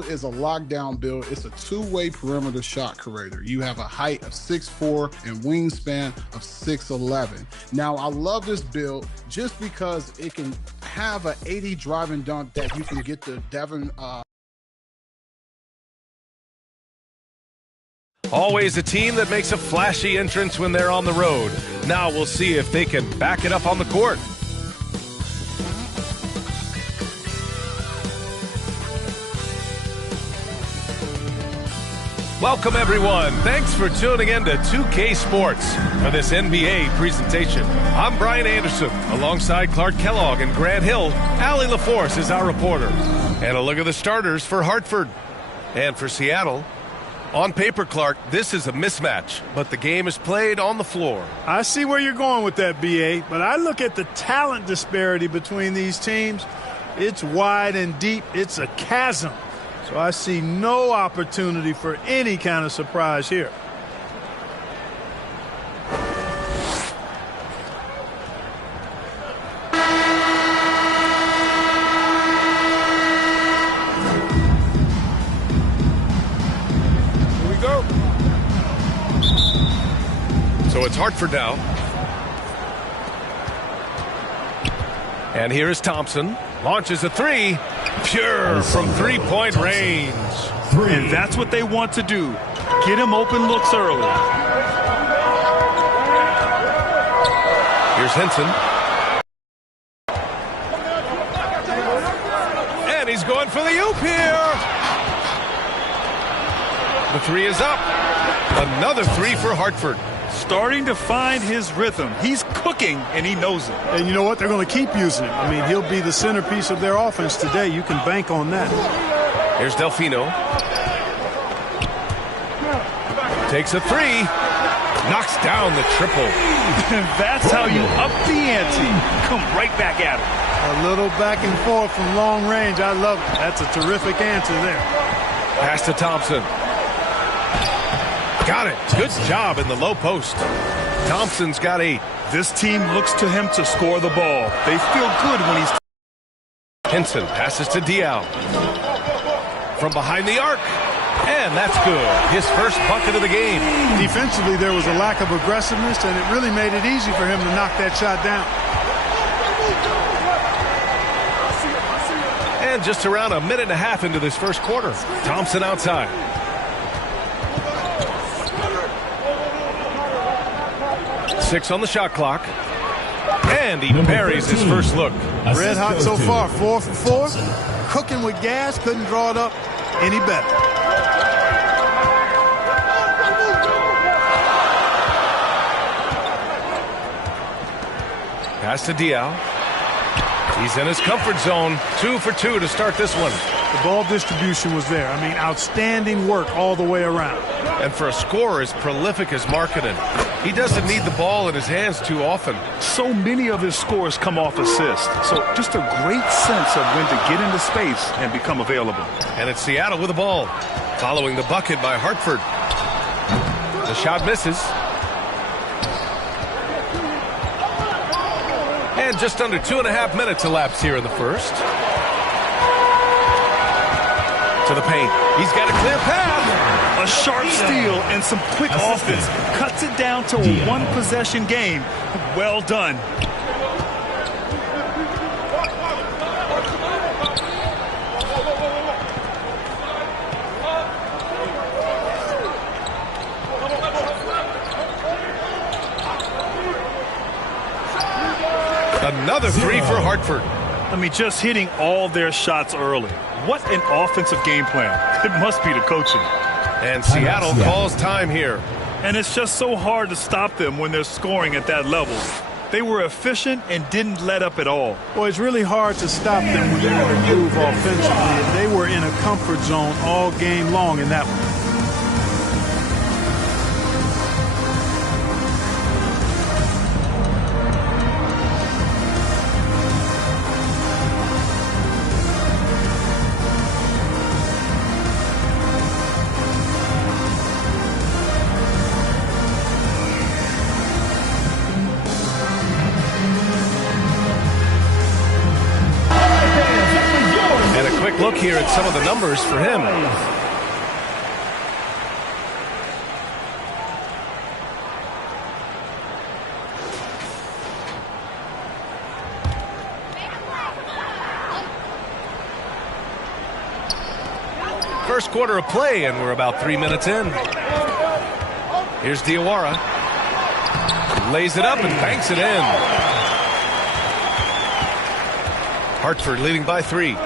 is a lockdown build. It's a two-way perimeter shot creator. You have a height of 6'4" and wingspan of 6'11". Now, I love this build just because it can have an 80 drive and dunk that you can get to Devin. Always a team that makes a flashy entrance when they're on the road. Now we'll see if they can back it up on the court. Welcome, everyone. Thanks for tuning in to 2K Sports for this NBA presentation. I'm Brian Anderson, alongside Clark Kellogg and Grant Hill. Allie LaForce is our reporter. And a look at the starters for Hartford and for Seattle. On paper, Clark, this is a mismatch, but the game is played on the floor. I see where you're going with that, B.A., but I look at the talent disparity between these teams. It's wide and deep. It's a chasm. So I see no opportunity for any kind of surprise here. Here we go. So it's Hartford now. And here is Thompson. Launches a three. Pure from three-point range. And that's what they want to do. Get him open looks early. Here's Henson. And he's going for the oop here. The three is up. Another three for Hartford. Starting to find his rhythm. He's cooking, and he knows it. And you know what? They're going to keep using him. I mean, he'll be the centerpiece of their offense today. You can bank on that. Here's Delfino. Takes a three. Knocks down the triple. That's how you up the ante. Come right back at him. A little back and forth from long range. I love it. That's a terrific answer there. Pass to Thompson. Got it. Good job in the low post. Thompson's got 8. This team looks to him to score the ball. They feel good when he's... Henson passes to Diaw. From behind the arc. And that's good. His first bucket of the game. Defensively, there was a lack of aggressiveness, and it really made it easy for him to knock that shot down. And just around a minute and a half into this first quarter. Thompson outside. Six on the shot clock. And he buries his first look. Red hot so far, 4 for 4. Cooking with gas, couldn't draw it up any better. Pass to Diaw. He's in his comfort zone. 2 for 2 to start this one. The ball distribution was there. I mean, outstanding work all the way around. And for a scorer as prolific as Markkanen, he doesn't need the ball in his hands too often. So many of his scores come off assists. So just a great sense of when to get into space and become available. And it's Seattle with the ball, following the bucket by Hartford. The shot misses. And just under 2.5 minutes elapsed here in the first. To the paint. He's got a clear path. A sharp steal and some quick offense. Cuts it down to a one-possession game. Well done. Another three for Hartford. I mean, just hitting all their shots early. What an offensive game plan. It must be the coaching. And Seattle calls time here. And it's just so hard to stop them when they're scoring at that level. They were efficient and didn't let up at all. Well, it's really hard to stop them when they're in a groove offensively. And they were in a comfort zone all game long in that one. Look here at some of the numbers for him. First quarter of play, and we're about 3 minutes in. Here's Diawara. Lays it up and banks it in. Hartford leading by 3.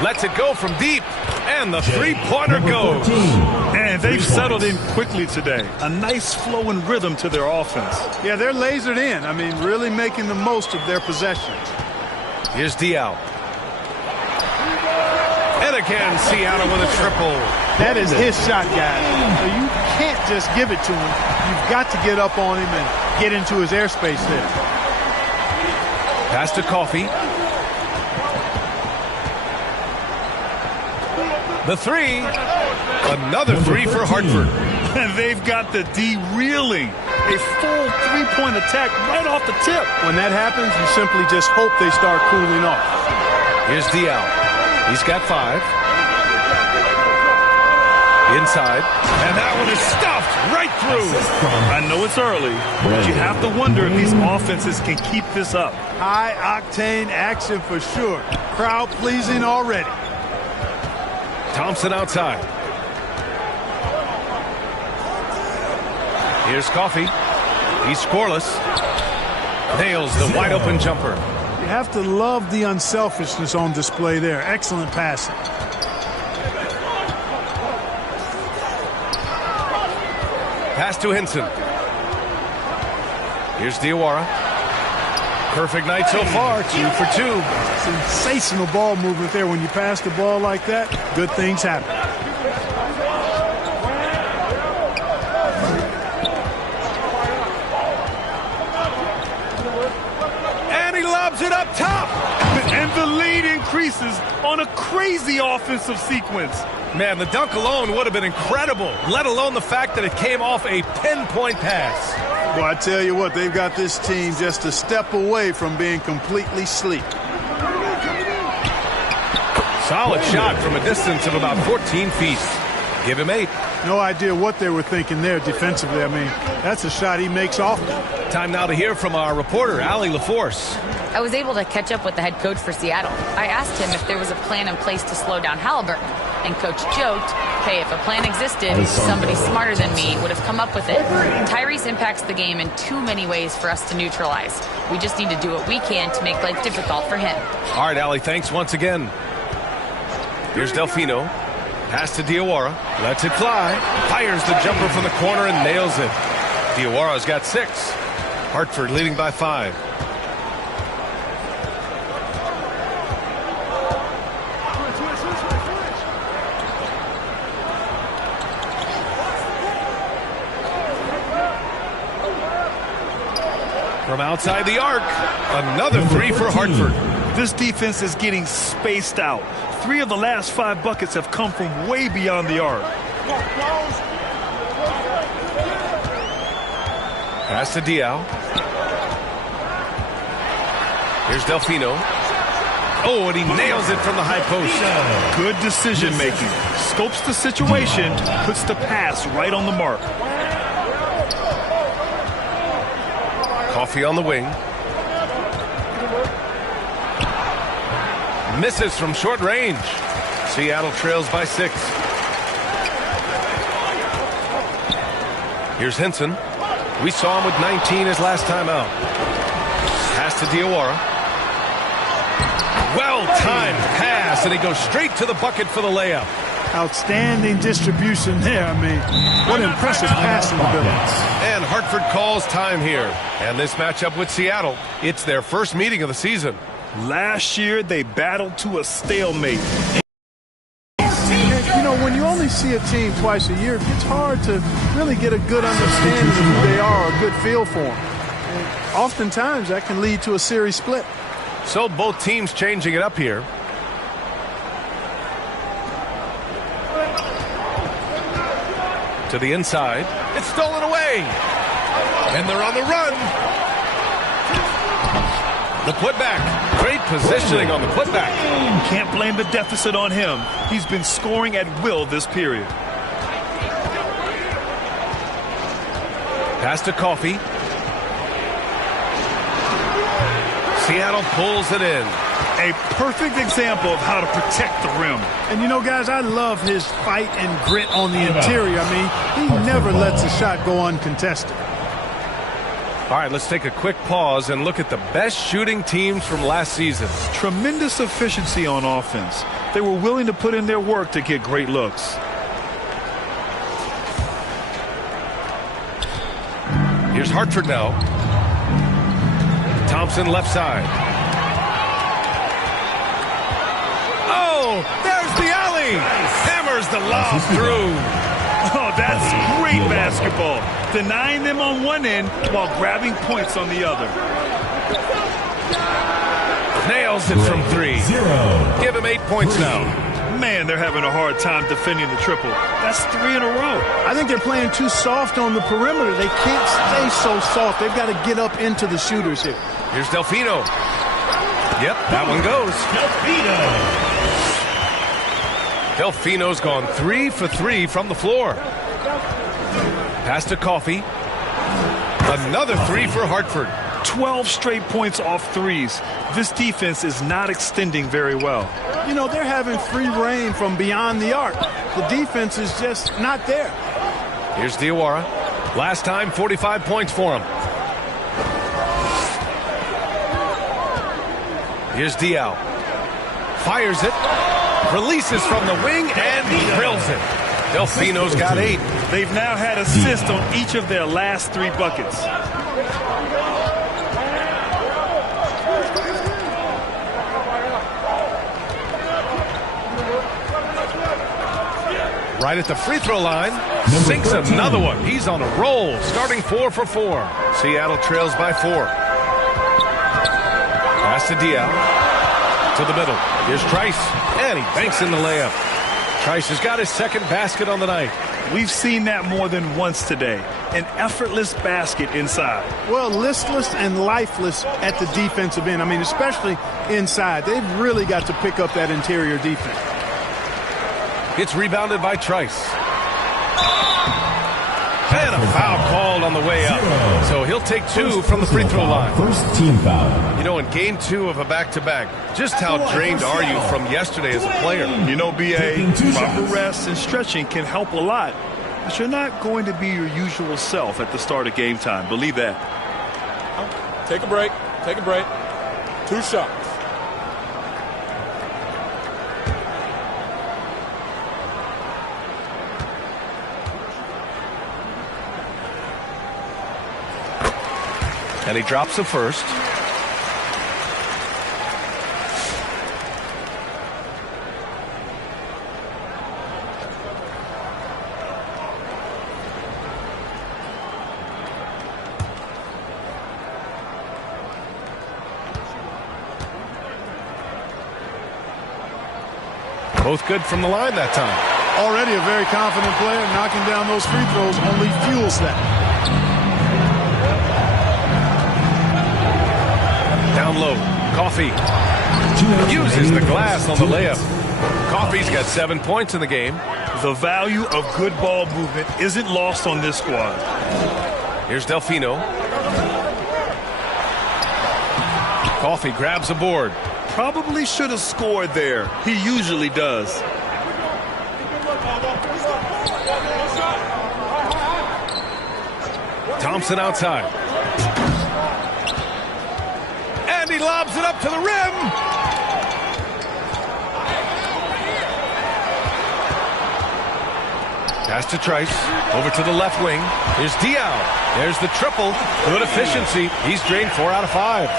Lets it go from deep, and the three-pointer goes. And they've settled in quickly today. A nice flow and rhythm to their offense. Yeah, they're lasered in. I mean, really making the most of their possessions. Here's Diaw. And again, Seattle with a triple. That is his shot, guys. So you can't just give it to him. You've got to get up on him and get into his airspace there. Pass to Coffey. The three. Another three for Hartford. And they've got the D reeling. A full three-point attack right off the tip. When that happens, you simply just hope they start cooling off. Here's Diaw. He's got 5. Inside. And that one is stuffed right through. I know it's early, but you have to wonder if these offenses can keep this up. High-octane action for sure. Crowd-pleasing already. Thompson outside. Here's Coffey. He's scoreless. Nails the wide-open jumper. You have to love the unselfishness on display there. Excellent passing. Pass to Henson. Here's Diawara. Perfect night so far. 2 for 2. Sensational ball movement there. When you pass the ball like that, good things happen. And he lobs it up top. And the lead increases on a crazy offensive sequence. Man, the dunk alone would have been incredible, let alone the fact that it came off a pinpoint pass. Well, I tell you what, they've got this team just a step away from being completely sleek. Solid shot from a distance of about 14 feet. Give him 8. No idea what they were thinking there defensively. I mean, that's a shot he makes often. Time now to hear from our reporter, Allie LaForce. I was able to catch up with the head coach for Seattle. I asked him if there was a plan in place to slow down Halliburton, and Coach joked, hey, if a plan existed, somebody smarter than me would have come up with it. Tyrese impacts the game in too many ways for us to neutralize. We just need to do what we can to make life difficult for him. All right, Allie, thanks once again. Here's Delfino. Pass to Diawara. Lets it fly. Fires the jumper from the corner and nails it. Diawara's got 6. Hartford leading by 5. From outside the arc, another 3 for Hartford. This defense is getting spaced out. 3 of the last 5 buckets have come from way beyond the arc. Pass to Diaw. Here's Delfino. Oh, and he nails it from the high post. Good decision making. Scopes the situation, puts the pass right on the mark. Coffey on the wing. Misses from short range. Seattle trails by 6. Here's Henson. We saw him with 19 his last time out. Pass to Diawara. Well-timed pass, and he goes straight to the bucket for the layup. Outstanding distribution there. I mean, what impressive passing ability. And Hartford calls time here. And this matchup with Seattle, it's their first meeting of the season. Last year, they battled to a stalemate. You know, when you only see a team twice a year, it's hard to really get a good understanding of who they are, a good feel for them. And oftentimes, that can lead to a series split. So both teams changing it up here. To the inside. It's stolen away. And they're on the run. The putback. Great positioning on the putback. Can't blame the deficit on him. He's been scoring at will this period. Pass to Coffey. Seattle pulls it in. A perfect example of how to protect the rim. And you know, guys, I love his fight and grit on the interior. I mean, he never lets a shot go uncontested. All right, let's take a quick pause and look at the best shooting teams from last season. Tremendous efficiency on offense. They were willing to put in their work to get great looks. Here's Hartford now. Thompson left side. Oh, there's the alley. Hammers the lob through. Oh, that's great basketball. Denying them on one end while grabbing points on the other. Nails it from 3. Give him 8 points now. Man, they're having a hard time defending the triple. That's 3 in a row. I think they're playing too soft on the perimeter. They can't stay so soft. They've got to get up into the shooters here. Here's Delfino. Yep, that one goes. Delfino's gone 3 for 3 from the floor. Pass to Coffey. Another 3 for Hartford. 12 straight points off threes. This defense is not extending very well. You know, they're having free reign from beyond the arc. The defense is just not there. Here's Diawara. Last time, 45 points for him. Here's Diaw. Fires it. Releases from the wing and drills it. Delfino's got 8. They've now had assists on each of their last 3 buckets. Right at the free throw line. Sinks another one. He's on a roll. Starting 4 for 4. Seattle trails by 4. Pass to Diaw. To the middle. Here's Trice. And he banks in the layup. Trice has got his second basket on the night. We've seen that more than once today. An effortless basket inside. Well, listless and lifeless at the defensive end. I mean, especially inside. They've really got to pick up that interior defense. It's rebounded by Trice. And a foul called on the way up. So he'll take 2 from the free throw line. First team foul. You know, in game 2 of a back-to-back, just how drained are you from yesterday as a player? You know, B.A., proper rest and stretching can help a lot. But you're not going to be your usual self at the start of game time. Believe that. Take a break. Take a break. 2 shots. And he drops the first. Both good from the line that time. Already a very confident player. Knocking down those free throws only fuels that. Down low. Coffey uses the glass on the layup. Coffey's got 7 points in the game. The value of good ball movement isn't lost on this squad. Here's Delfino. Coffey grabs a board. Probably should have scored there. He usually does. Thompson outside. And he lobs it up to the rim. Pass to Trice. Over to the left wing. Here's Diaw. There's the triple. Good efficiency. He's drained 4 out of 5.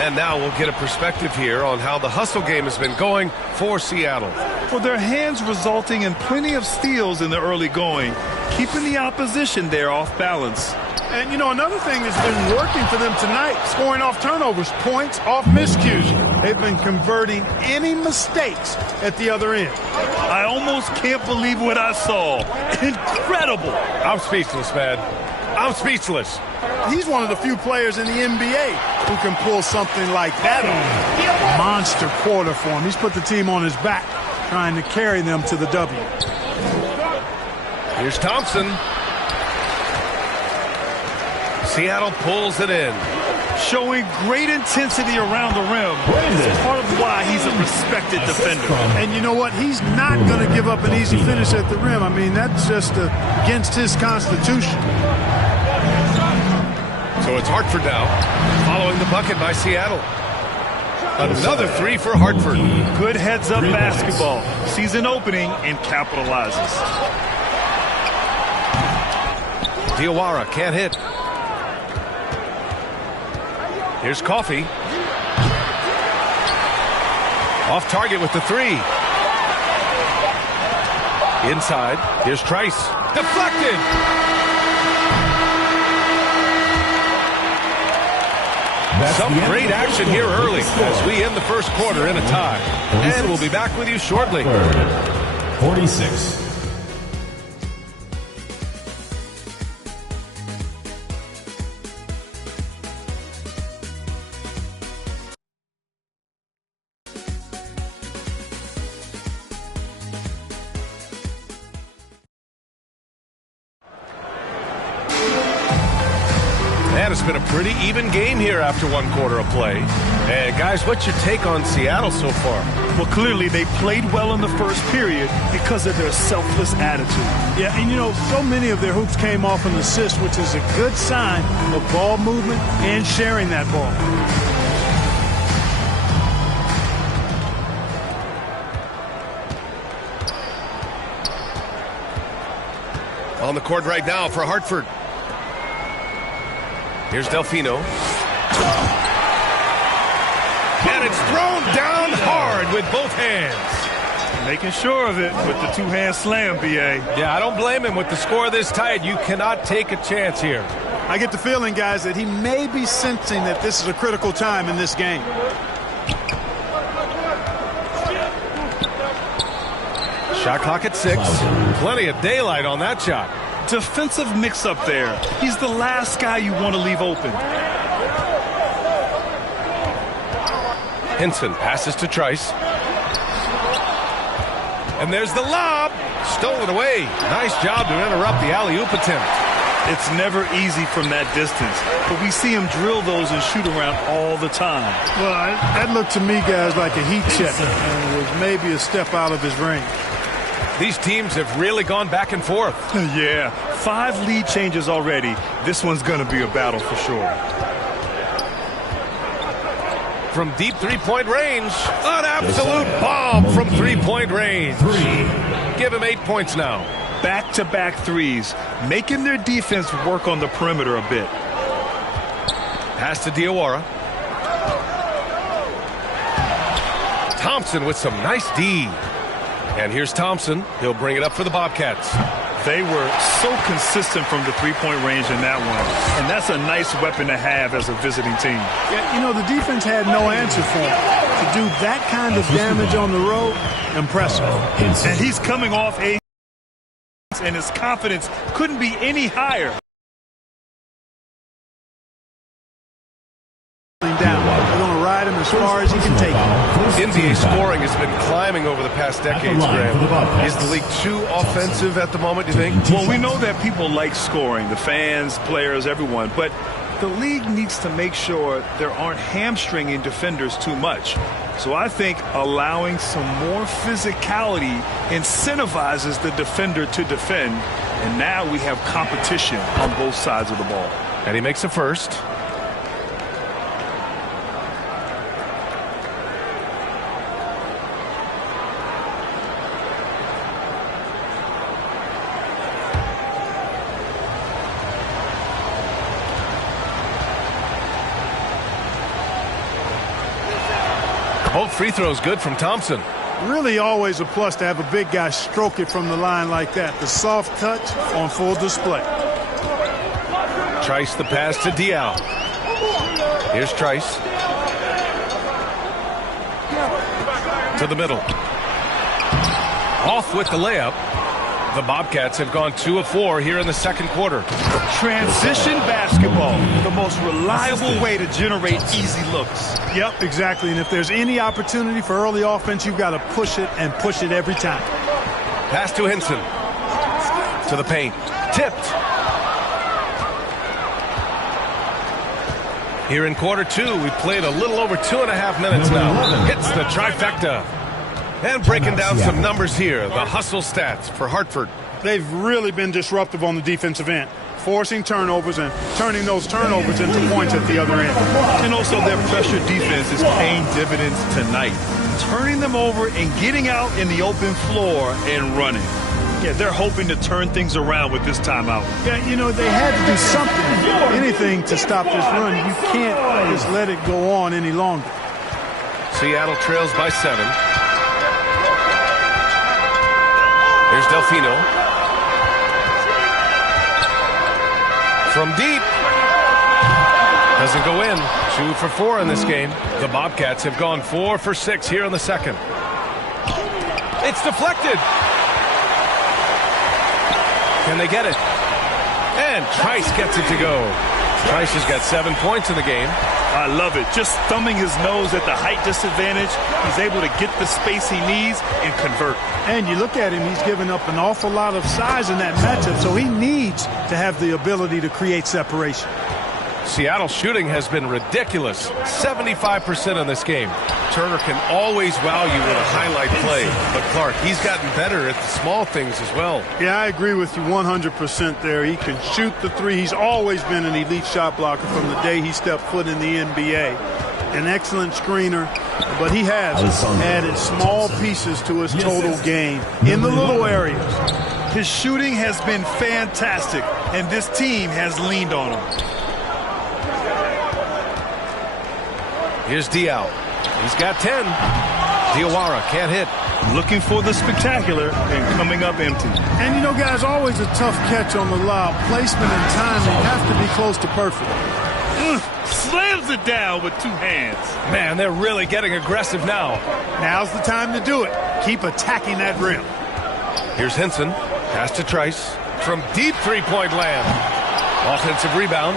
And now we'll get a perspective here on how the hustle game has been going for Seattle. For their hands resulting in plenty of steals in the early going, keeping the opposition there off balance. And, you know, another thing that's been working for them tonight, scoring off turnovers, points off miscues. They've been converting any mistakes at the other end. I almost can't believe what I saw. Incredible. I'm speechless, man. I'm speechless. He's one of the few players in the NBA who can pull something like that on. Monster quarter for him. He's put the team on his back, trying to carry them to the W. Here's Thompson. Seattle pulls it in. Showing great intensity around the rim. It's part of why he's a respected defender. And you know what? He's not going to give up an easy finish at the rim. I mean, that's just against his constitution. So it's Hartford now, following the bucket by Seattle. Another three for Hartford. Good heads-up basketball. Sees an opening and capitalizes. Diawara can't hit. Here's Coffey. Off target with the three. Inside. Here's Trice. Deflected. Some great action here early as we end the first quarter in a tie. And we'll be back with you shortly. 46. It's been a pretty even game here after one quarter of play. And guys, what's your take on Seattle so far? Well, clearly they played well in the first period because of their selfless attitude. Yeah, and you know, so many of their hoops came off an assist, which is a good sign of ball movement and sharing that ball. On the court right now for Hartford. Here's Delfino. And it's thrown down hard with both hands. Making sure of it with the two-hand slam, B.A. Yeah, I don't blame him with the score this tight. You cannot take a chance here. I get the feeling, guys, that he may be sensing that this is a critical time in this game. Shot clock at 6. Plenty of daylight on that shot. Defensive mix-up there. He's the last guy you want to leave open. Hinson passes to Trice. And there's the lob. Stolen away. Nice job to interrupt the alley-oop attempt. It's never easy from that distance, but we see him drill those and shoot around all the time. Well, that looked to me, guys, like a heat check, and it was maybe a step out of his range. These teams have really gone back and forth. Yeah, 5 lead changes already. This one's going to be a battle for sure. From deep three-point range, an absolute bomb from three-point range. Give him 8 points now. Back-to-back threes, making their defense work on the perimeter a bit. Pass to Diawara. Thompson with some nice D. And here's Thompson. He'll bring it up for the Bobcats. They were so consistent from the three-point range in that one. And that's a nice weapon to have as a visiting team. Yeah, you know, the defense had no answer for him. To do that kind of damage on the road, impressive. And he's coming off a and his confidence couldn't be any higher. Down. They're going to ride him as far as he can take him. NBA scoring has been climbing over the past decades, Graham. Is the league too offensive at the moment, do you think? Well, we know that people like scoring, the fans, players, everyone, but the league needs to make sure there aren't hamstringing defenders too much. So I think allowing some more physicality incentivizes the defender to defend, and now we have competition on both sides of the ball. And he makes a first. Both free throws good from Thompson. Really always a plus to have a big guy stroke it from the line like that. The soft touch on full display. Trice the pass to Dial. Here's Trice. To the middle. Off with the layup. The Bobcats have gone 2 of 4 here in the second quarter. Transition basketball, the most reliable way to generate easy looks. Yep, exactly. And if there's any opportunity for early offense, you've got to push it and push it every time. Pass to Henson. To the paint. Tipped. Here in quarter 2, we've played a little over 2.5 minutes now. Hits the trifecta. And breaking down some numbers here, the hustle stats for Hartford. They've really been disruptive on the defensive end, forcing turnovers and turning those turnovers into points at the other end. And also their pressure defense is paying dividends tonight, turning them over and getting out in the open floor and running. Yeah, they're hoping to turn things around with this timeout. Yeah, you know, they had to do something, anything to stop this run. You can't just let it go on any longer. Seattle trails by 7. Here's Delfino. From deep. Doesn't go in. 2 for 4 in this game. The Bobcats have gone 4 for 6 here in the second. It's deflected. Can they get it? And Trice gets it to go. Trice has got 7 points in the game. I love it. Just thumbing his nose at the height disadvantage. He's able to get the space he needs and convert. And you look at him, he's given up an awful lot of size in that matchup, so he needs to have the ability to create separation. Seattle shooting has been ridiculous. 75% in this game. Turner can always wow you with a highlight play. But Clark, he's gotten better at the small things as well. Yeah, I agree with you 100% there. He can shoot the three. He's always been an elite shot blocker from the day he stepped foot in the NBA. An excellent screener, but he has added small pieces to his total game in the little areas. His shooting has been fantastic, and this team has leaned on him. Here's Dial. He's got 10. Diawara can't hit. Looking for the spectacular and coming up empty. And, you know, guys, always a tough catch on the lob. Placement and timing have to be close to perfect. Slams it down with 2 hands. Man, they're really getting aggressive now. Now's the time to do it. Keep attacking that rim. Here's Henson. Pass to Trice. From deep three-point land. Offensive rebound.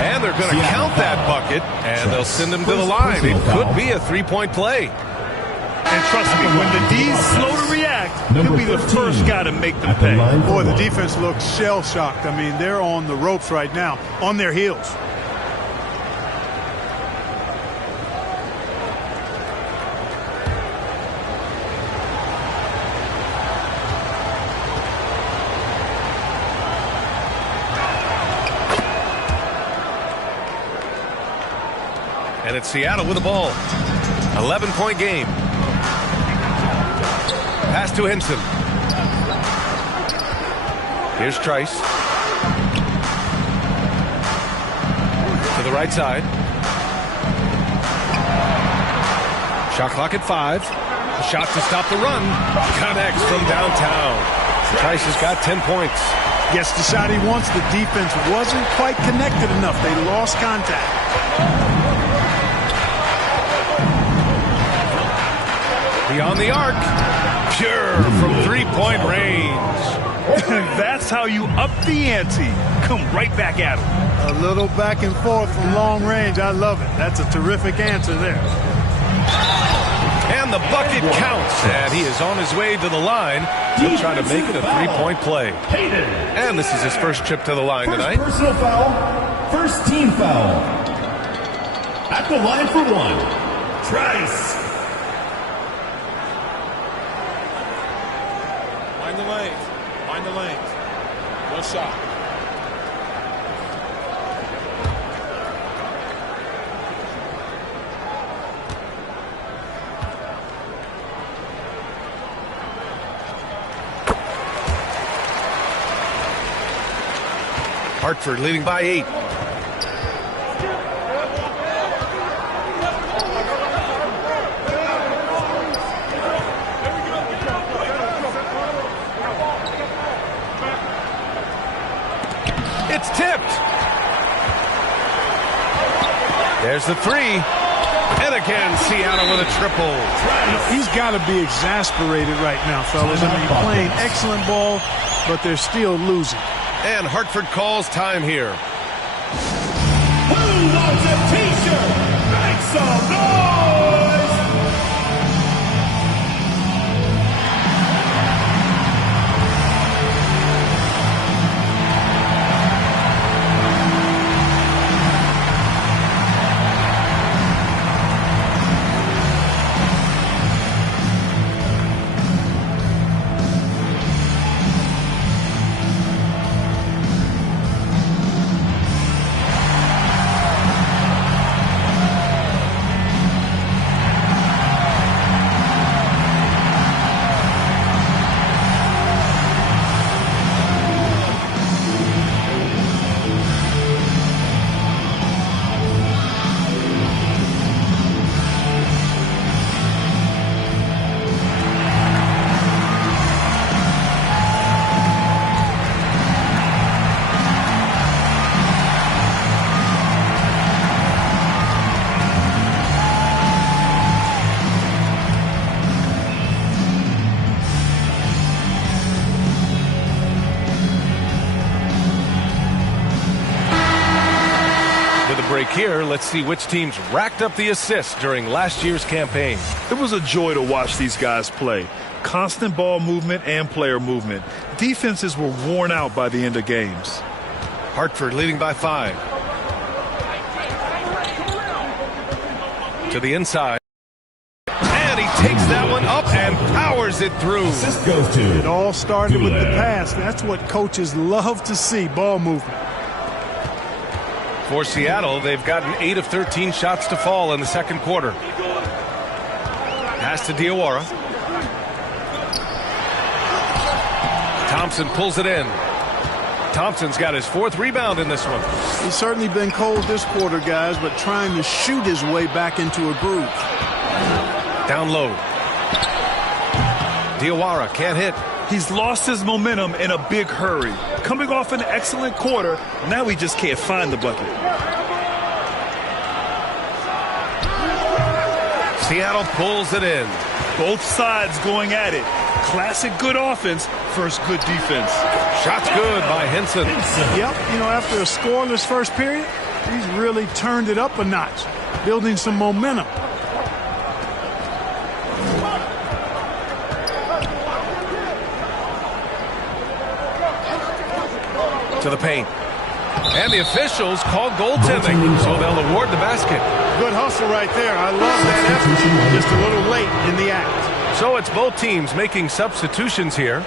And they're going to count that bucket, and they'll send him to the line. It could be a three-point play. And trust me, when the D's slow to react, he'll be the first guy to make them pay. Boy, the defense looks shell-shocked. I mean, they're on the ropes right now, on their heels. And it's Seattle with the ball. 11-point game. Pass to Henson. Here's Trice. To the right side. Shot clock at 5. A shot to stop the run. Connects from downtown. Trice has got 10 points. Gets the shot he wants. The defense wasn't quite connected enough. They lost contact. Beyond the arc. Pure from three-point range. That's how you up the ante. Come right back at him. A little back and forth from long range. I love it. That's a terrific answer there. And the bucket counts. And he is on his way to the line. He'll try to make it a three-point play. And this is his first trip to the line tonight. Personal foul. First team foul. At the line for 1. Trice. Mind the lanes. Mind the lanes. One shot. Hartford leading by 8. There's the three. And again, Seattle with a triple. He's got to be exasperated right now, fellas. I mean, playing excellent ball, but they're still losing. And Hartford calls time here. Who wants a t-shirt? Make some noise! Break here. Let's see which teams racked up the assists during last year's campaign. It was a joy to watch these guys play. Constant ball movement and player movement. Defenses were worn out by the end of games. Hartford leading by 5. To the inside. And he takes that one up and powers it through. Assist goes to It all started with the pass. That's what coaches love to see, ball movement. For Seattle, they've gotten 8 of 13 shots to fall in the second quarter. Pass to Diawara. Thompson pulls it in. Thompson's got his 4th rebound in this one. He's certainly been cold this quarter, guys, but trying to shoot his way back into a groove. Down low. Diawara can't hit. He's lost his momentum in a big hurry. Coming off an excellent quarter, now he just can't find the bucket. Seattle pulls it in. Both sides going at it. Classic good offense versus good defense. Shot's good by Henson. Yep, you know, after a scoreless first period, he's really turned it up a notch, building some momentum. To the paint. And the officials call goaltending, so they'll award the basket. Good hustle right there. I love that effort. Just a little late in the act. So it's both teams making substitutions here.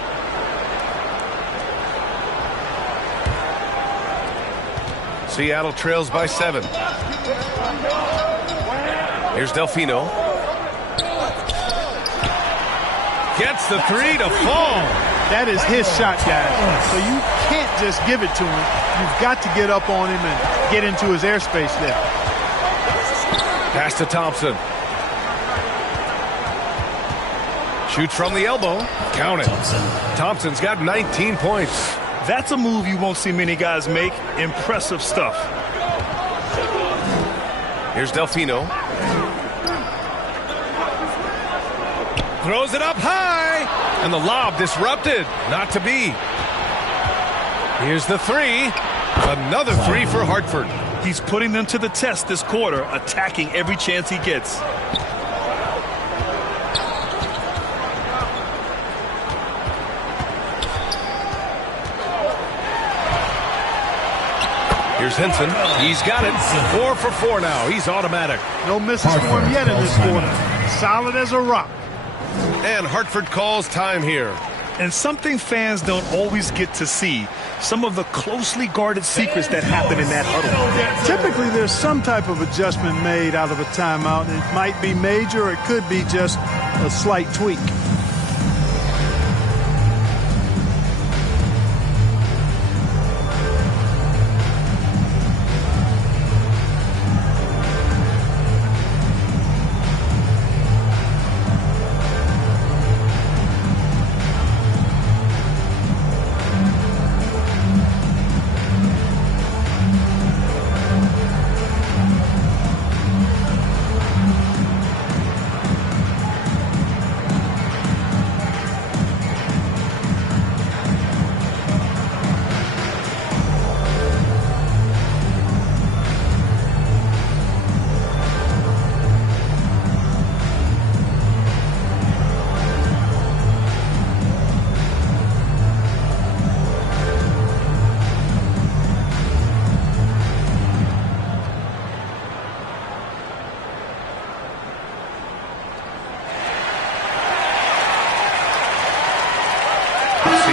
Seattle trails by 7. Here's Delfino. Gets the 3 to fall. That is his shot, guys. So you can't just give it to him. You've got to get up on him and get into his airspace there. Pass to Thompson. Shoots from the elbow. Count it. Thompson's got 19 points. That's a move you won't see many guys make. Impressive stuff. Here's Delfino. Throws it up high. And the lob disrupted. Not to be. Here's the 3. Another 3 for Hartford. He's putting them to the test this quarter, attacking every chance he gets. Here's Henson. He's got it. 4 for 4 now. He's automatic. No misses for him yet in this quarter. Solid as a rock. And Hartford calls time here. And something fans don't always get to see, some of the closely guarded secrets that happen in that huddle. Typically, there's some type of adjustment made out of a timeout. It might be major, or it could be just a slight tweak.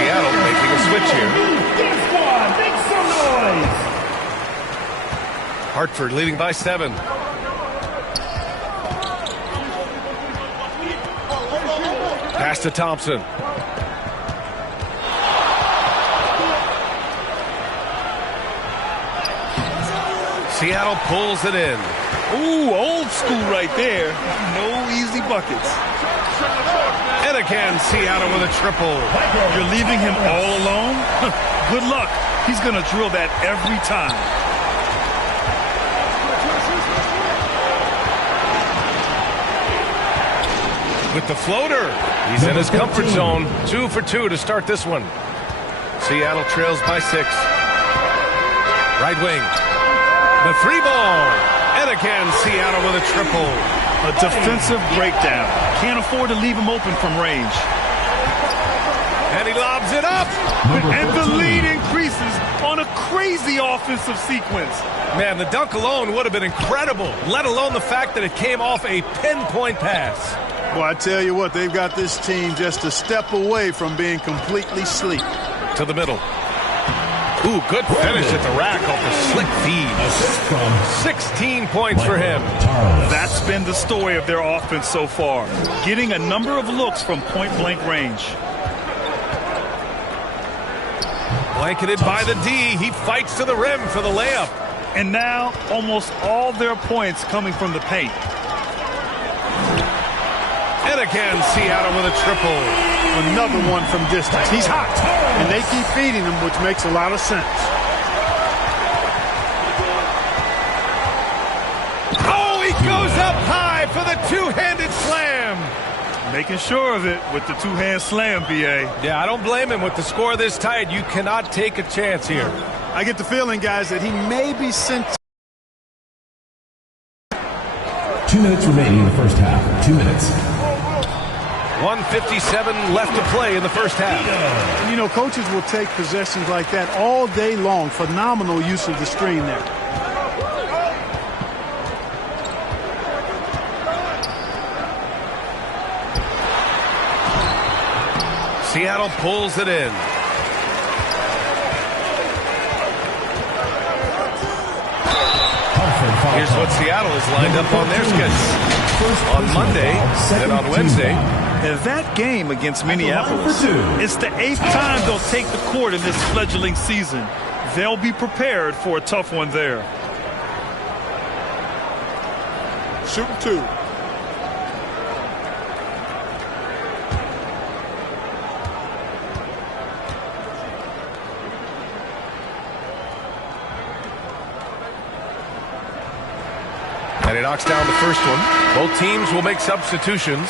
Seattle making a switch here. Make some noise. Hartford leading by 7. Pass to Thompson. Seattle pulls it in. Ooh, old school right there. No easy buckets. And again, Seattle with a triple. You're leaving him all alone? Good luck. He's going to drill that every time. With the floater. He's in his comfort zone. 2 for 2 to start this one. Seattle trails by 6. Right wing. The 3-ball. And again, Seattle with a triple. A defensive breakdown. Can't afford to leave him open from range. And he lobs it up. And the lead increases on a crazy offensive sequence. Man, the dunk alone would have been incredible, let alone the fact that it came off a pinpoint pass. Well, I tell you what, they've got this team just a step away from being completely sleep. To the middle. Ooh, good finish at the rack off the slick feed. 16 points for him. That's been the story of their offense so far. Getting a number of looks from point-blank range. Blanketed by the D. He fights to the rim for the layup. And now, almost all their points coming from the paint. And again, Seattle with a triple. Another one from distance. He's hot. And they keep feeding him, which makes a lot of sense. Oh, he goes up high for the two-handed slam. Making sure of it with the two-hand slam, B.A. Yeah, I don't blame him. With the score this tight, you cannot take a chance here. I get the feeling, guys, that he may be sent. 2 minutes remaining in the first half. 2 minutes. 1:57 left to play in the first half. You know, coaches will take possessions like that all day long. Phenomenal use of the screen there. Seattle pulls it in. Here's what Seattle is lined up on their schedule. On Monday, then on Wednesday. And that game against Minneapolis, it's the 8th time they'll take the court in this fledgling season. They'll be prepared for a tough one there. Shooting 2. And he knocks down the first one. Both teams will make substitutions.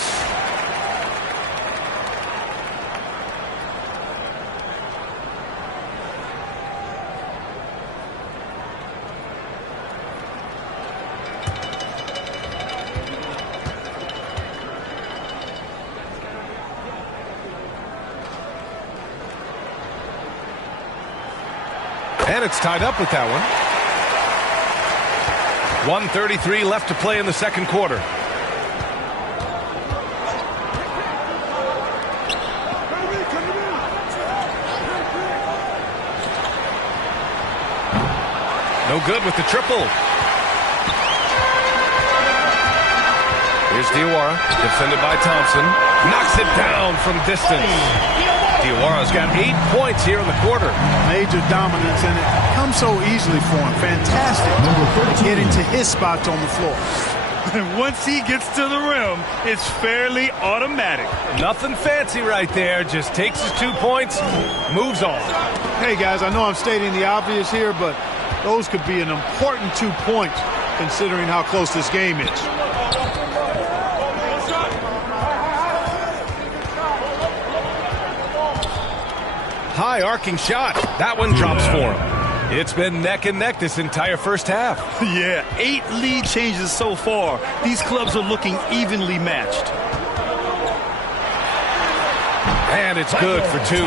And it's tied up with that one. 1:33 left to play in the second quarter. No good with the triple. Here's Diawara, defended by Thompson. Knocks it down from distance. Diawara's got 8 points here in the quarter. Major dominance, and it comes so easily for him. Fantastic to get into his spots on the floor. And once he gets to the rim, it's fairly automatic. Nothing fancy right there. Just takes his 2 points, moves on. Hey, guys, I know I'm stating the obvious here, but those could be an important 2 points considering how close this game is. High arcing shot. That one drops for him. It's been neck and neck this entire first half. Yeah, 8 lead changes so far. These clubs are looking evenly matched. And it's good for 2.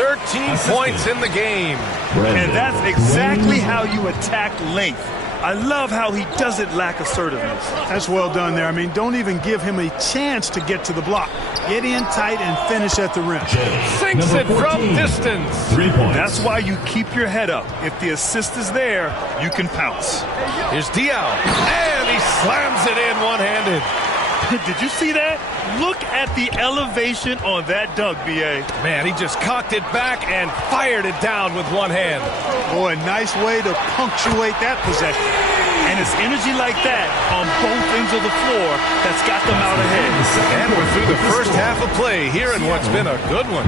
13 points in the game. And that's exactly how you attack length. I love how he doesn't lack assertiveness. That's well done there. I mean, don't even give him a chance to get to the block. Get in tight and finish at the rim. Sinks it from distance. 3 points. That's why you keep your head up. If the assist is there, you can pounce. Here's Diaw, and he slams it in one-handed. Did you see that? Look at the elevation on that dunk, B.A. Man, he just cocked it back and fired it down with one hand. Boy, nice way to punctuate that possession. And it's energy like that on both ends of the floor that's got them out ahead. And we're through the first half of play here in what's been a good one.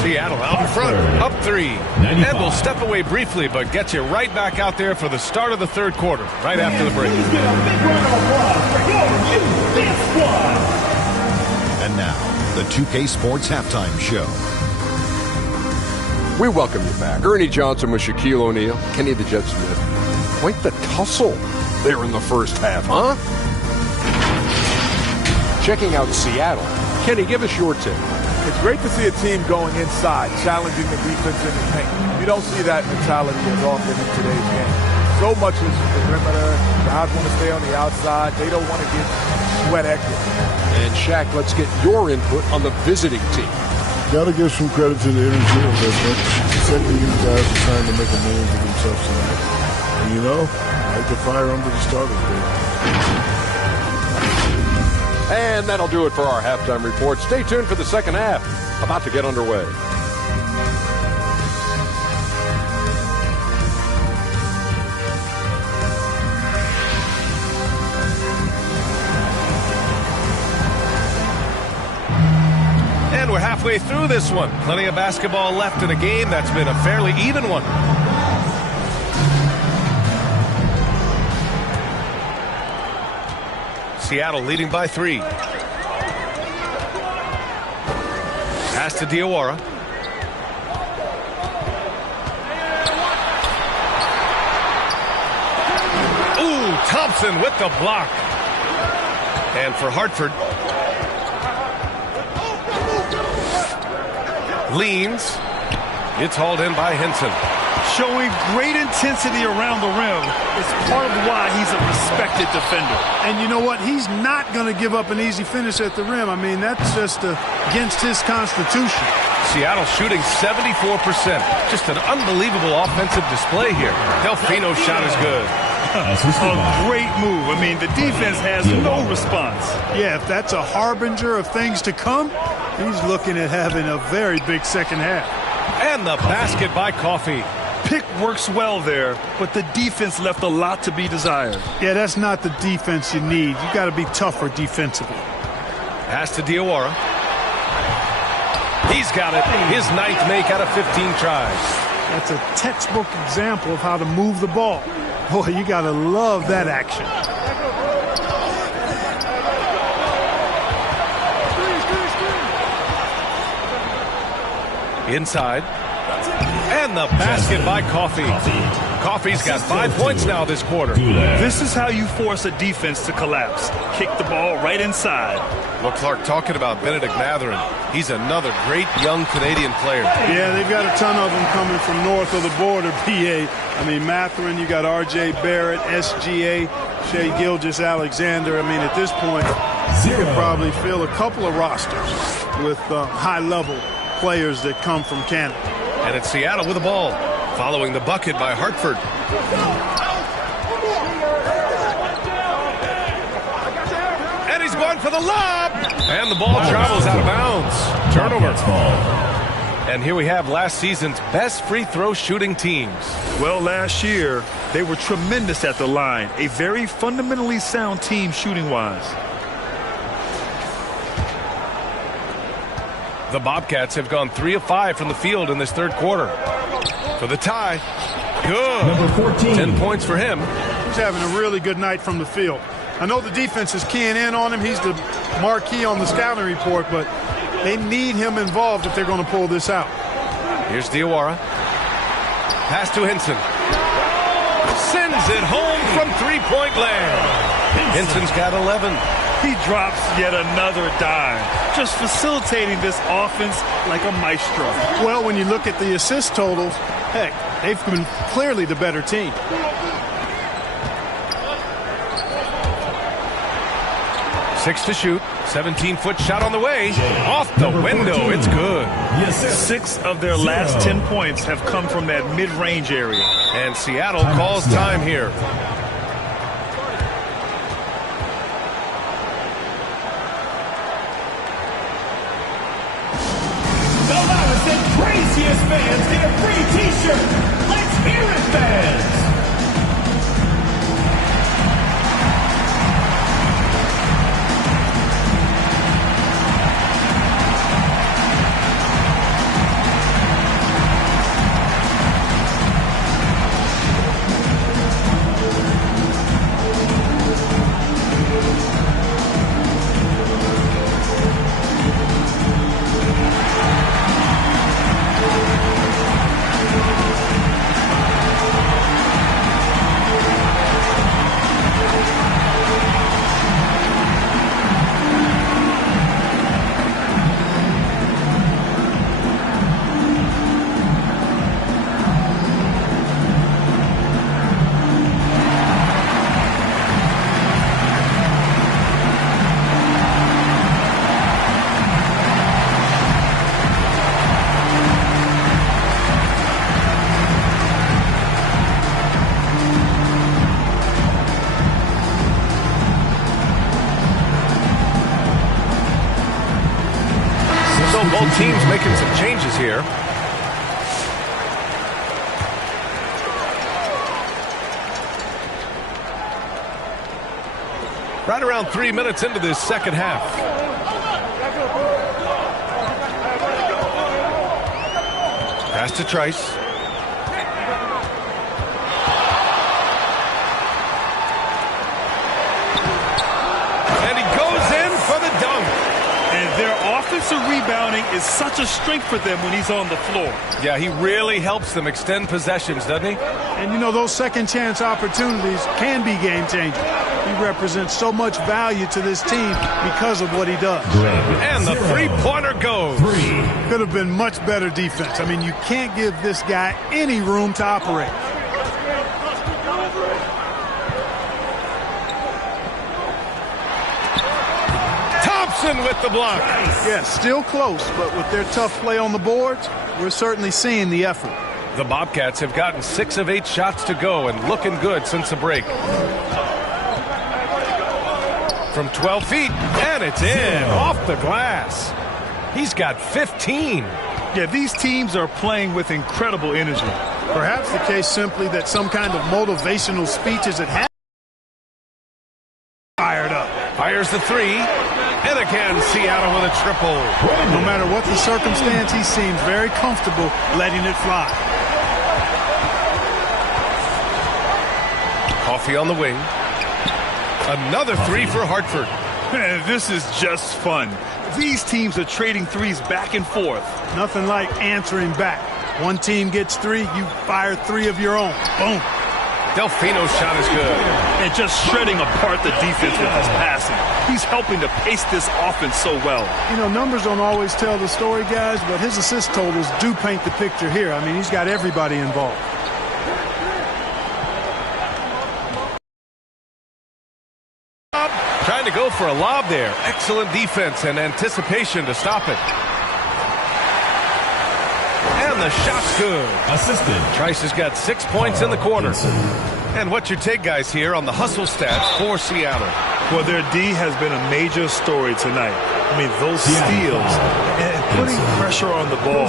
Seattle out in front, up 3. And we'll step away briefly, but get you right back out there for the start of the third quarter, right after the break. Please give a big round of applause for your UC squad. And now, the 2K Sports Halftime Show. We welcome you back. Ernie Johnson with Shaquille O'Neal, Kenny the Jet Smith. Quite the tussle there in the first half, huh? Checking out Seattle. Kenny, give us your take. It's great to see a team going inside, challenging the defense in the paint. You don't see that mentality as often in today's game. So much is the perimeter. Guys want to stay on the outside. They don't want to get sweat equity. And Shaq, let's get your input on the visiting team. Got to give some credit to the energy of their bench. The second these guys are trying to make a name for themselves tonight. And you know, like the fire under the starters, baby. And that'll do it for our halftime report. Stay tuned for the second half. About to get underway. And we're halfway through this one. Plenty of basketball left in a game that's been a fairly even one. Seattle leading by 3. Pass to Diawara. Ooh, Thompson with the block. And for Hartford, leans. It's hauled in by Henson. Showing great intensity around the rim. It's part of why he's a respected defender. And you know what? He's not going to give up an easy finish at the rim. I mean, that's just against his constitution. Seattle shooting 74%. Just an unbelievable offensive display here. Delfino's shot is good. A great move. I mean, the defense has no response. Yeah, if that's a harbinger of things to come, he's looking at having a very big second half. And the basket by Coffey. Pick works well there, but the defense left a lot to be desired. Yeah, that's not the defense you need. You got to be tougher defensively. Pass to Diawara. He's got it. His 9th make out of 15 tries. That's a textbook example of how to move the ball. Boy, you got to love that action. Inside. And the basket by Coffey. Coffey's got 5 points now this quarter. This is how you force a defense to collapse. Kick the ball right inside. Well, Clark, talking about Benedict Mathurin, he's another great young Canadian player. Yeah, they've got a ton of them coming from north of the border, PA. I mean, Mathurin, you got R.J. Barrett, SGA, Shai Gilgeous-Alexander. I mean, at this point, you could probably fill a couple of rosters with high-level players that come from Canada. And it's Seattle with the ball, following the bucket by Hartford. And he's going for the lob. And the ball travels out of bounds. Turnover. And here we have last season's best free throw shooting teams. Well, last year, they were tremendous at the line. A very fundamentally sound team shooting-wise. The Bobcats have gone 3 of 5 from the field in this third quarter. For the tie, good. Number 14. 10 points for him. He's having a really good night from the field. I know the defense is keying in on him. He's the marquee on the scouting report, but they need him involved if they're going to pull this out. Here's Diawara. Pass to Henson. Sends it home from three-point land. Henson's got 11. He drops yet another dime, just facilitating this offense like a maestro. Well, when you look at the assist totals, heck, they've been clearly the better team. 6 to shoot. 17-foot shot on the way. Off the window. It's good. 6 of their last 10 points have come from that mid-range area. And Seattle calls time here. The loudest and craziest fans get a free t-shirt. Let's hear it, fans. Both teams making some changes here. Right around 3 minutes into this second half. Pass to Trice. And he goes in for the dunk. And their offensive rebounding is such a strength for them when he's on the floor. Yeah, he really helps them extend possessions, doesn't he? And, you know, those second-chance opportunities can be game-changing. He represents so much value to this team because of what he does. And the three-pointer goes. Could have been much better defense. I mean, you can't give this guy any room to operate. With the block. Yeah, still close, but with their tough play on the boards, we're certainly seeing the effort. The Bobcats have gotten 6 of 8 shots to go and looking good since the break. From 12 feet, and it's in, off the glass. He's got 15. Yeah, these teams are playing with incredible energy. Perhaps the case simply that some kind of motivational speeches at half fired up. Fires the three. And again, Seattle with a triple. No matter what the circumstance, he seems very comfortable letting it fly. Coffee on the wing. Another three for Hartford. Man, this is just fun. These teams are trading threes back and forth. Nothing like answering back. One team gets 3, you fire 3 of your own. Boom. Delfino's shot is good. And just shredding apart the defense with his passing. He's helping to pace this offense so well. You know, numbers don't always tell the story, guys, but his assist totals do paint the picture here. I mean, he's got everybody involved. Trying to go for a lob there. Excellent defense and anticipation to stop it. And the shot's good. Assisted. Trice has got 6 points in the quarter. And what's your take, guys, here on the hustle stats for Seattle? Well, their D has been a major story tonight. I mean, those steals and putting pressure on the ball,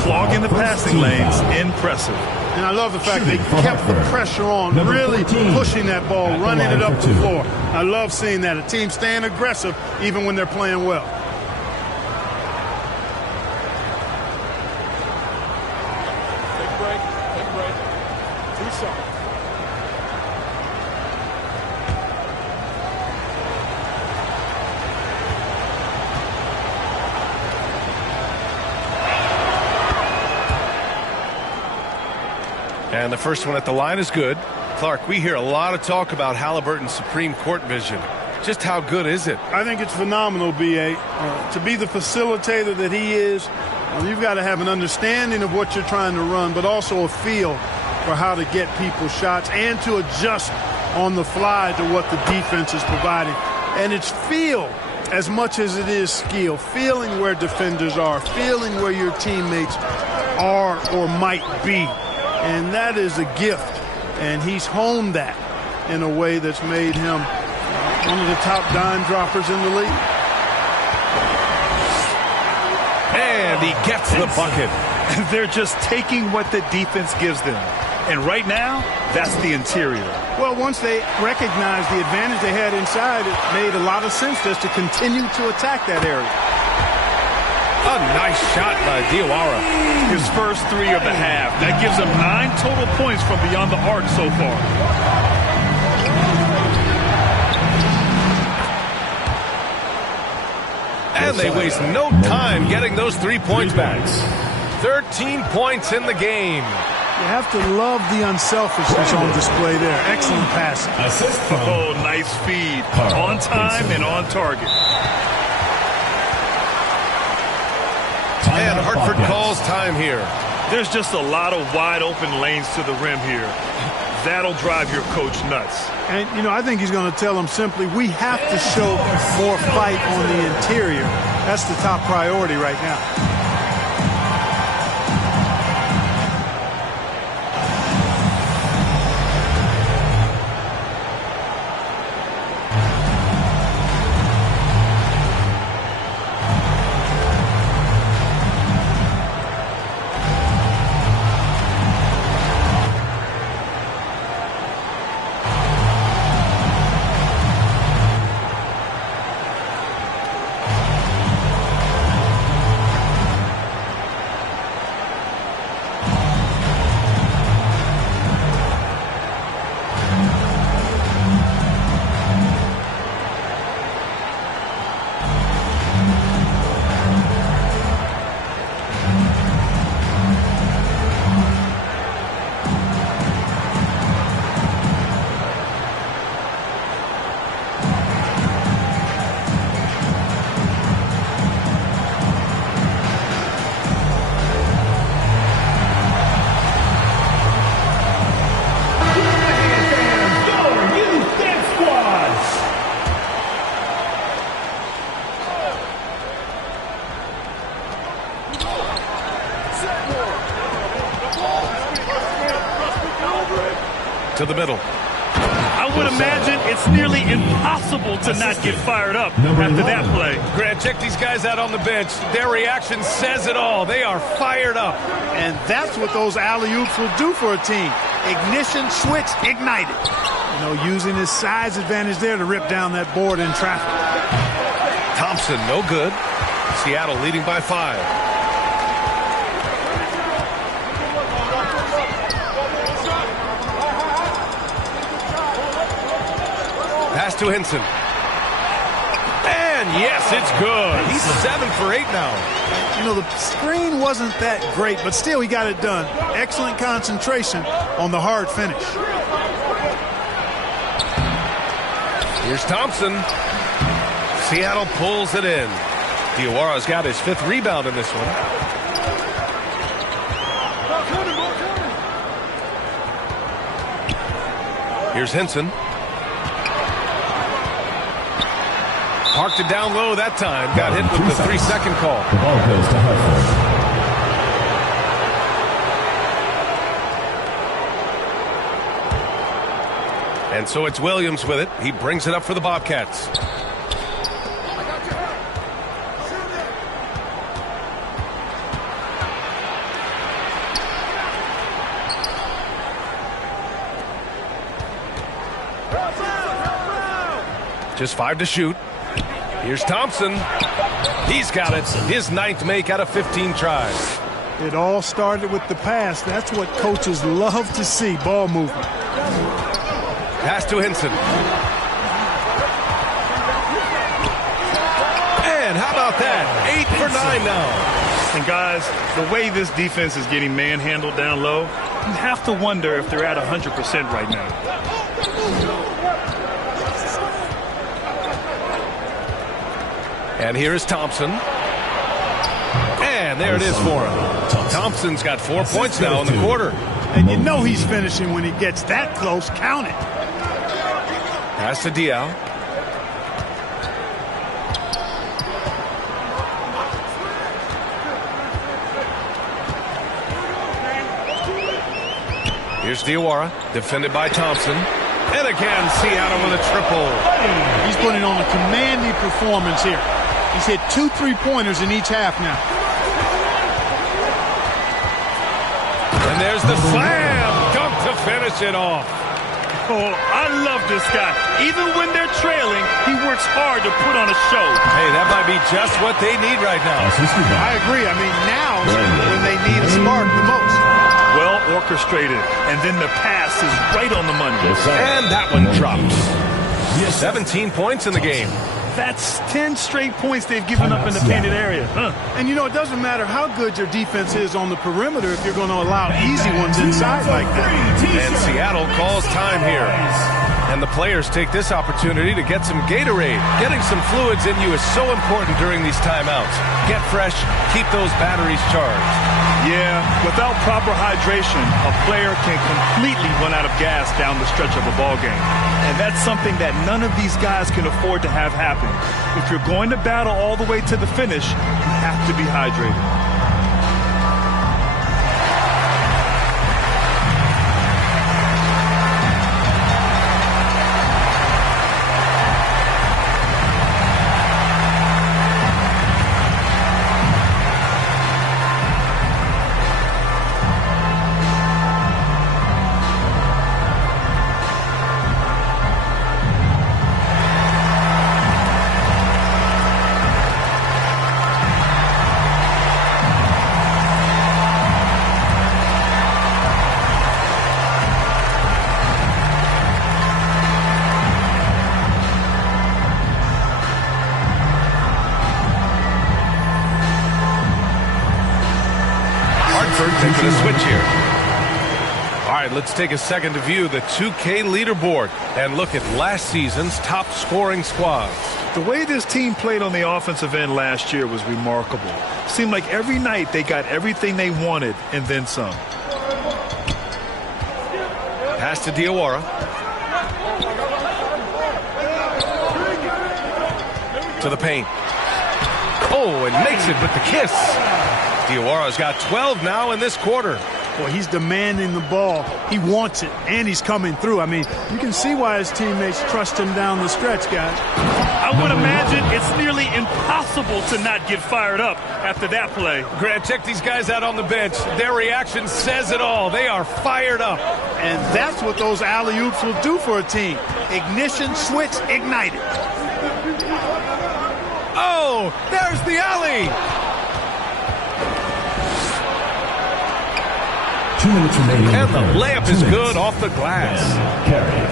clogging the passing lanes, impressive. And I love the fact they kept the pressure on, really pushing that ball, running it up the floor. I love seeing that. A team staying aggressive even when they're playing well. And the first one at the line is good. Clark, we hear a lot of talk about Halliburton's Supreme Court vision. Just how good is it? I think it's phenomenal, B.A. To be the facilitator that he is, you've got to have an understanding of what you're trying to run, but also a feel for how to get people shots and to adjust on the fly to what the defense is providing. And it's feel as much as it is skill. Feeling where defenders are, feeling where your teammates are or might be. And that is a gift. And he's honed that in a way that's made him one of the top dime droppers in the league. And he gets the bucket. They're just taking what the defense gives them. And right now, that's the interior. Well, once they recognized the advantage they had inside, it made a lot of sense just to continue to attack that area. A nice shot by Diawara. His first 3 of the half. That gives him 9 total points from beyond the arc so far. And they waste no time getting those 3 points back. 13 points in the game. You have to love the unselfishness on display there. Excellent passing. Oh, nice feed. On time and on target. And Hartford calls time here. There's just a lot of wide open lanes to the rim here. That'll drive your coach nuts. And, you know, I think he's going to tell them simply, we have to show more fight on the interior. That's the top priority right now. To the middle. I would imagine it's nearly impossible to not get fired up after that play. Grant, check these guys out on the bench. Their reaction says it all. They are fired up. And that's what those alley-oops will do for a team. Ignition, switch, ignited. You know, using his size advantage there to rip down that board in traffic. Thompson, no good. Seattle leading by 5. Pass to Henson. And yes, it's good. He's 7 for 8 now. You know, the screen wasn't that great, but still he got it done. Excellent concentration on the hard finish. Here's Thompson. Seattle pulls it in. Diawara's got his 5th rebound in this one. Here's Henson. Parked it down low that time. Got hit with the 3-second call. The ball goes to Hartford. And so it's Williams with it. He brings it up for the Bobcats. Just 5 to shoot. Here's Thompson. He's got it. His 9th make out of 15 tries. It all started with the pass. That's what coaches love to see, ball movement. Pass to Henson. And how about that? 8 for 9 now. And guys, the way this defense is getting manhandled down low, you have to wonder if they're at 100% right now. And here is Thompson. And there it is for him. Thompson's got 4 points now in the quarter. And you know he's finishing when he gets that close. Count it. Pass to Diaw. Here's Diawara, defended by Thompson. And again, Seattle with a triple. He's putting on a commanding performance here. He's hit 2 3-pointers in each half now. And there's the slam dunk to finish it off. Oh, I love this guy. Even when they're trailing, he works hard to put on a show. Hey, that might be just what they need right now. I agree. I mean, now when they need a spark the most. Well orchestrated, and then the pass is right on the money. And that one drops. 17 points in the game. That's 10 straight points they've given up in the painted area. And, you know, it doesn't matter how good your defense is on the perimeter if you're going to allow easy ones inside like that. And Seattle calls time here. And the players take this opportunity to get some Gatorade. Getting some fluids in you is so important during these timeouts. Get fresh, keep those batteries charged. Yeah, without proper hydration, a player can completely run out of gas down the stretch of a ball game. And that's something that none of these guys can afford to have happen. If you're going to battle all the way to the finish, you have to be hydrated. Taking a switch here. All right, let's take a second to view the 2K leaderboard and look at last season's top scoring squads. The way this team played on the offensive end last year was remarkable. Seemed like every night they got everything they wanted and then some. Pass to Diawara. To the paint. Oh, and makes it with the kiss. Diawara's got 12 now in this quarter. Boy, he's demanding the ball. He wants it, and he's coming through. I mean, you can see why his teammates trust him down the stretch, guys. I would imagine it's nearly impossible to not get fired up after that play. Grant, check these guys out on the bench. Their reaction says it all. They are fired up. And that's what those alley-oops will do for a team. Ignition switch ignited. Oh, there's the alley. 2 minutes remaining. And the layup is good off the glass.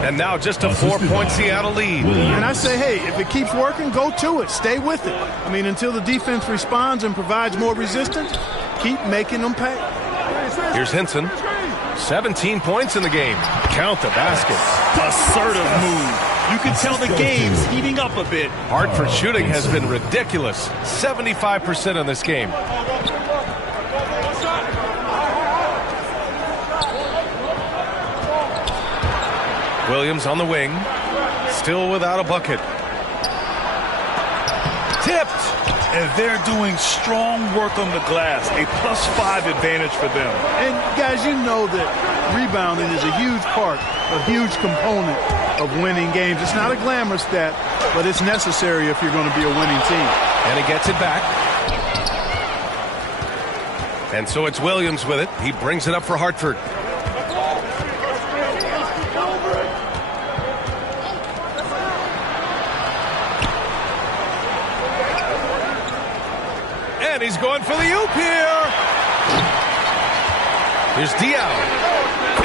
And now just a 4-point Seattle lead. And I say, hey, if it keeps working, go to it. Stay with it. I mean, until the defense responds and provides more resistance, keep making them pay. Here's Henson. 17 points in the game. Count the basket. Assertive move. You can tell the game's heating up a bit. Hartford shooting has been ridiculous. 75% in this game. Williams on the wing. Still without a bucket. Tipped. And they're doing strong work on the glass. A +5 advantage for them. And, guys, you know that rebounding is a huge part, a huge component of winning games. It's not a glamorous stat, but it's necessary if you're going to be a winning team. And he gets it back. And so it's Williams with it. He brings it up for Hartford. And he's going for the oop here. Here's Diaw.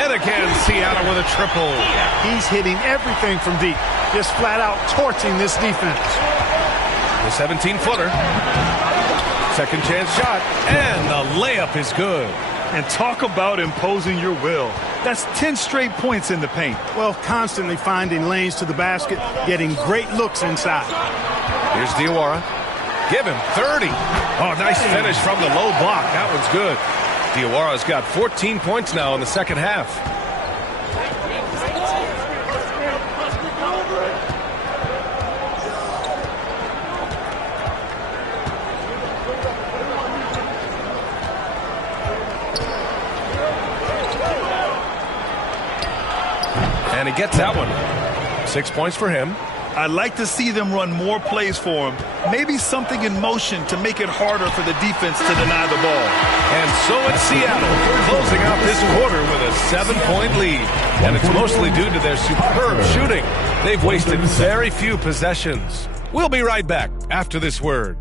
And again, Seattle with a triple. He's hitting everything from deep. Just flat out torching this defense. The 17-footer. Second chance shot. And the layup is good. And talk about imposing your will. That's 10 straight points in the paint. Well, constantly finding lanes to the basket, getting great looks inside. Here's Diawara. Give him 30. Oh, nice finish from the low block. That one's good. Diawara's got 14 points now in the second half. And he gets that one. 6 points for him. I'd like to see them run more plays for him. Maybe something in motion to make it harder for the defense to deny the ball. And so it's Seattle closing out this quarter with a 7-point lead. And it's mostly due to their superb shooting. They've wasted very few possessions. We'll be right back after this word.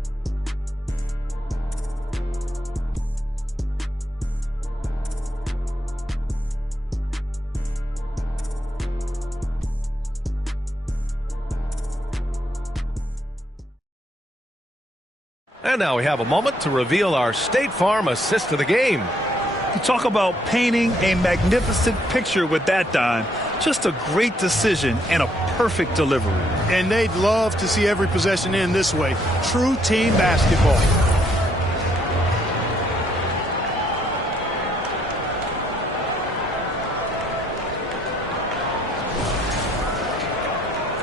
And now we have a moment to reveal our State Farm assist of the game. You talk about painting a magnificent picture with that dime. Just a great decision and a perfect delivery. And they'd love to see every possession end this way. True team basketball.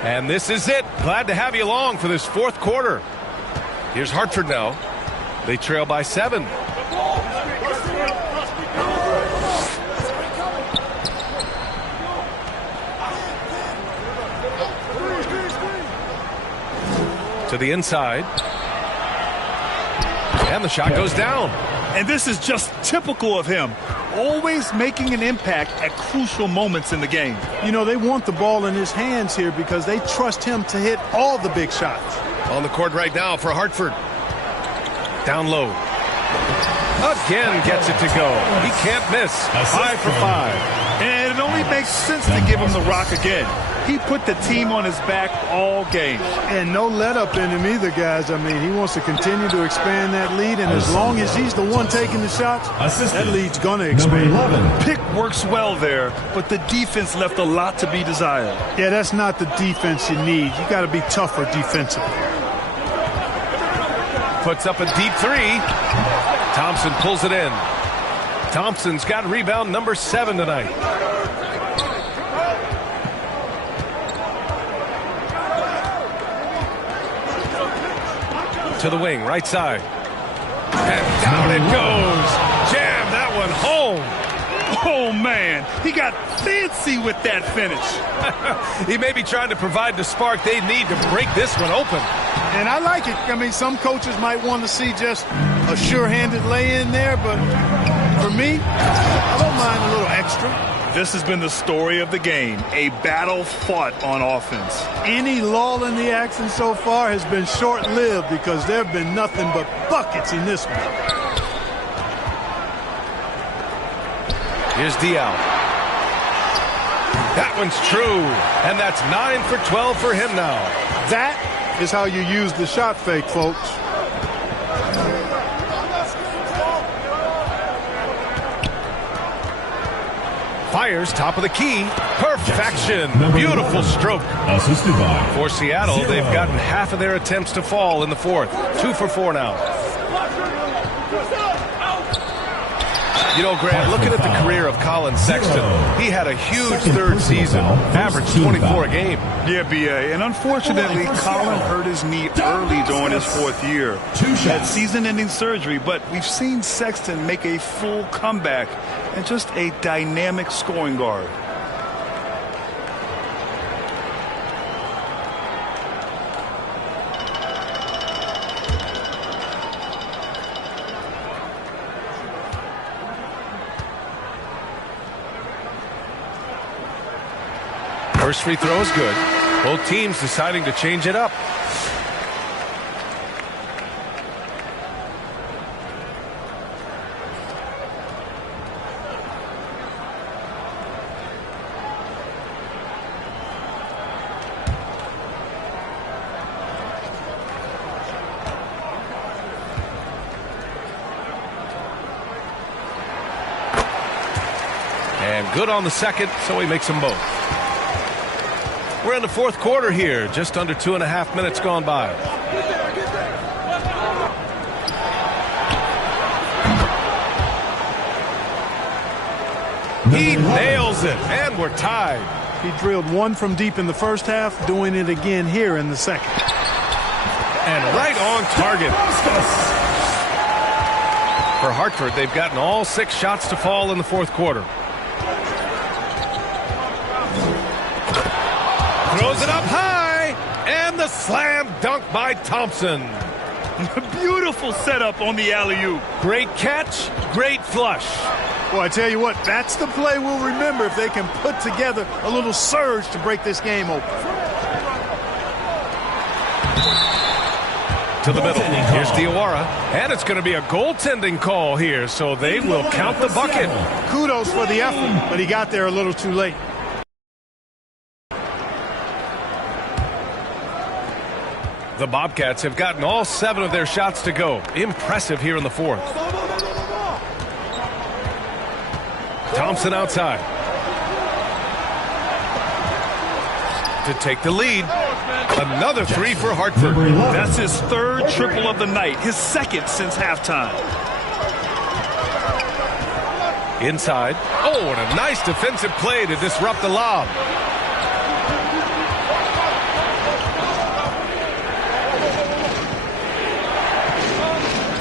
And this is it. Glad to have you along for this fourth quarter. Here's Hartford now. They trail by 7. To the inside. And the shot goes down. And this is just typical of him. Always making an impact at crucial moments in the game. You know, they want the ball in his hands here because they trust him to hit all the big shots. On the court right now for Hartford. Down low. Again gets it to go. He can't miss. 5 for 5. And it only makes sense to give him the rock again. He put the team on his back all game. And no let up in him either, guys. I mean, he wants to continue to expand that lead, and as long as he's the one taking the shots, that lead's going to expand. Pick works well there, but the defense left a lot to be desired. Yeah, that's not the defense you need. You got to be tougher defensively. Puts up a deep 3. Thompson pulls it in. Thompson's got rebound number 7 tonight. To the wing, right side. And down it goes. Jam that one home. Oh, man. He got fancy with that finish. He may be trying to provide the spark they need to break this one open. And I like it. I mean, some coaches might want to see just a sure-handed lay-in there, but for me, I don't mind a little extra. This has been the story of the game, a battle fought on offense. Any lull in the action so far has been short-lived because there have been nothing but buckets in this one. Here's Diaw. That one's true, and that's 9 for 12 for him now. That is how you use the shot fake, folks. Fires top of the key. Perfection. Beautiful stroke. For Seattle, they've gotten half of their attempts to fall in the fourth. 2 for 4 now. You know, Grant, looking at the career of Colin Sexton, he had a huge third season, averaged 24 a game. Yeah, B.A., and unfortunately, Colin hurt his knee early during his fourth year. Had season-ending surgery, but we've seen Sexton make a full comeback and just a dynamic scoring guard. First free throw is good. Both teams deciding to change it up. And good on the second, so he makes them both. We're in the fourth quarter here, just under 2.5 minutes gone by. He nails it, and we're tied. He drilled one from deep in the first half, doing it again here in the second. And right on target. For Hartford, they've gotten all 6 shots to fall in the fourth quarter. Throws it up high, and the slam dunk by Thompson. Beautiful setup on the alley-oop. Great catch, great flush. Well, I tell you what, that's the play we'll remember if they can put together a little surge to break this game open. To the middle. Here's Diawara. And it's going to be a goaltending call here, so they will count the bucket. Kudos for the effort, but he got there a little too late. The Bobcats have gotten all 7 of their shots to go. Impressive here in the fourth. Thompson outside. To take the lead. Another 3 for Hartford. That's his 3rd triple of the night, his 2nd since halftime. Inside. Oh, and a nice defensive play to disrupt the lob.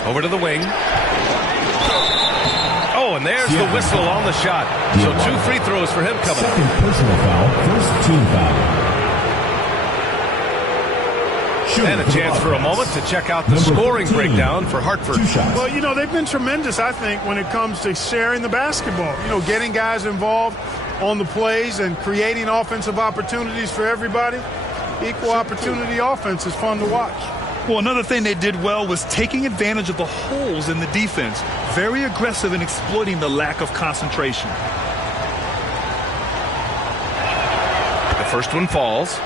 Over to the wing. Oh, and there's the whistle on the shot. So 2 free throws for him coming up. 2nd personal foul, 1st team foul. And a chance for a moment to check out the scoring breakdown for Hartford. Well, you know, they've been tremendous, I think, when it comes to sharing the basketball. You know, getting guys involved on the plays and creating offensive opportunities for everybody. Equal opportunity offense is fun to watch. Well, another thing they did well was taking advantage of the holes in the defense. Very aggressive in exploiting the lack of concentration. The first one falls.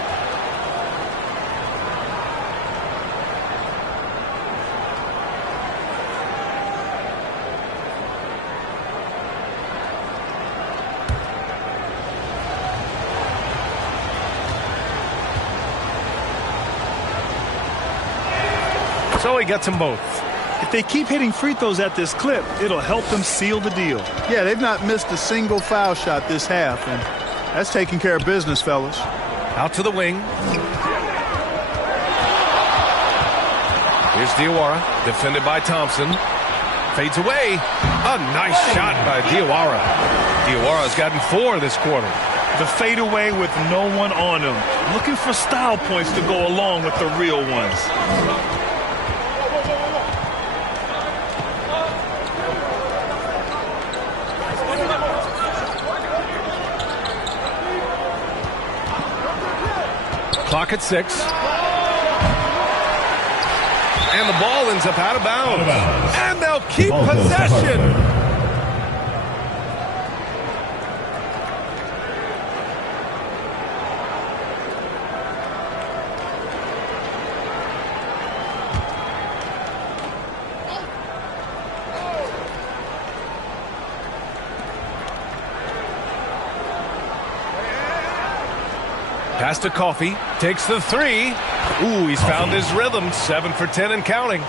So he gets them both. If they keep hitting free throws at this clip, it'll help them seal the deal. Yeah, they've not missed a single foul shot this half, and that's taking care of business, fellas. Out to the wing. Here's Diawara, defended by Thompson. Fades away. A nice shot by Diawara. Diawara's gotten 4 this quarter. The fadeaway with no one on him. Looking for style points to go along with the real ones. Clock at 6. And the ball ends up out of bounds. And they'll keep possession. Pass to Coffey, takes the 3. Ooh, he's found his rhythm, 7 for 10 and counting.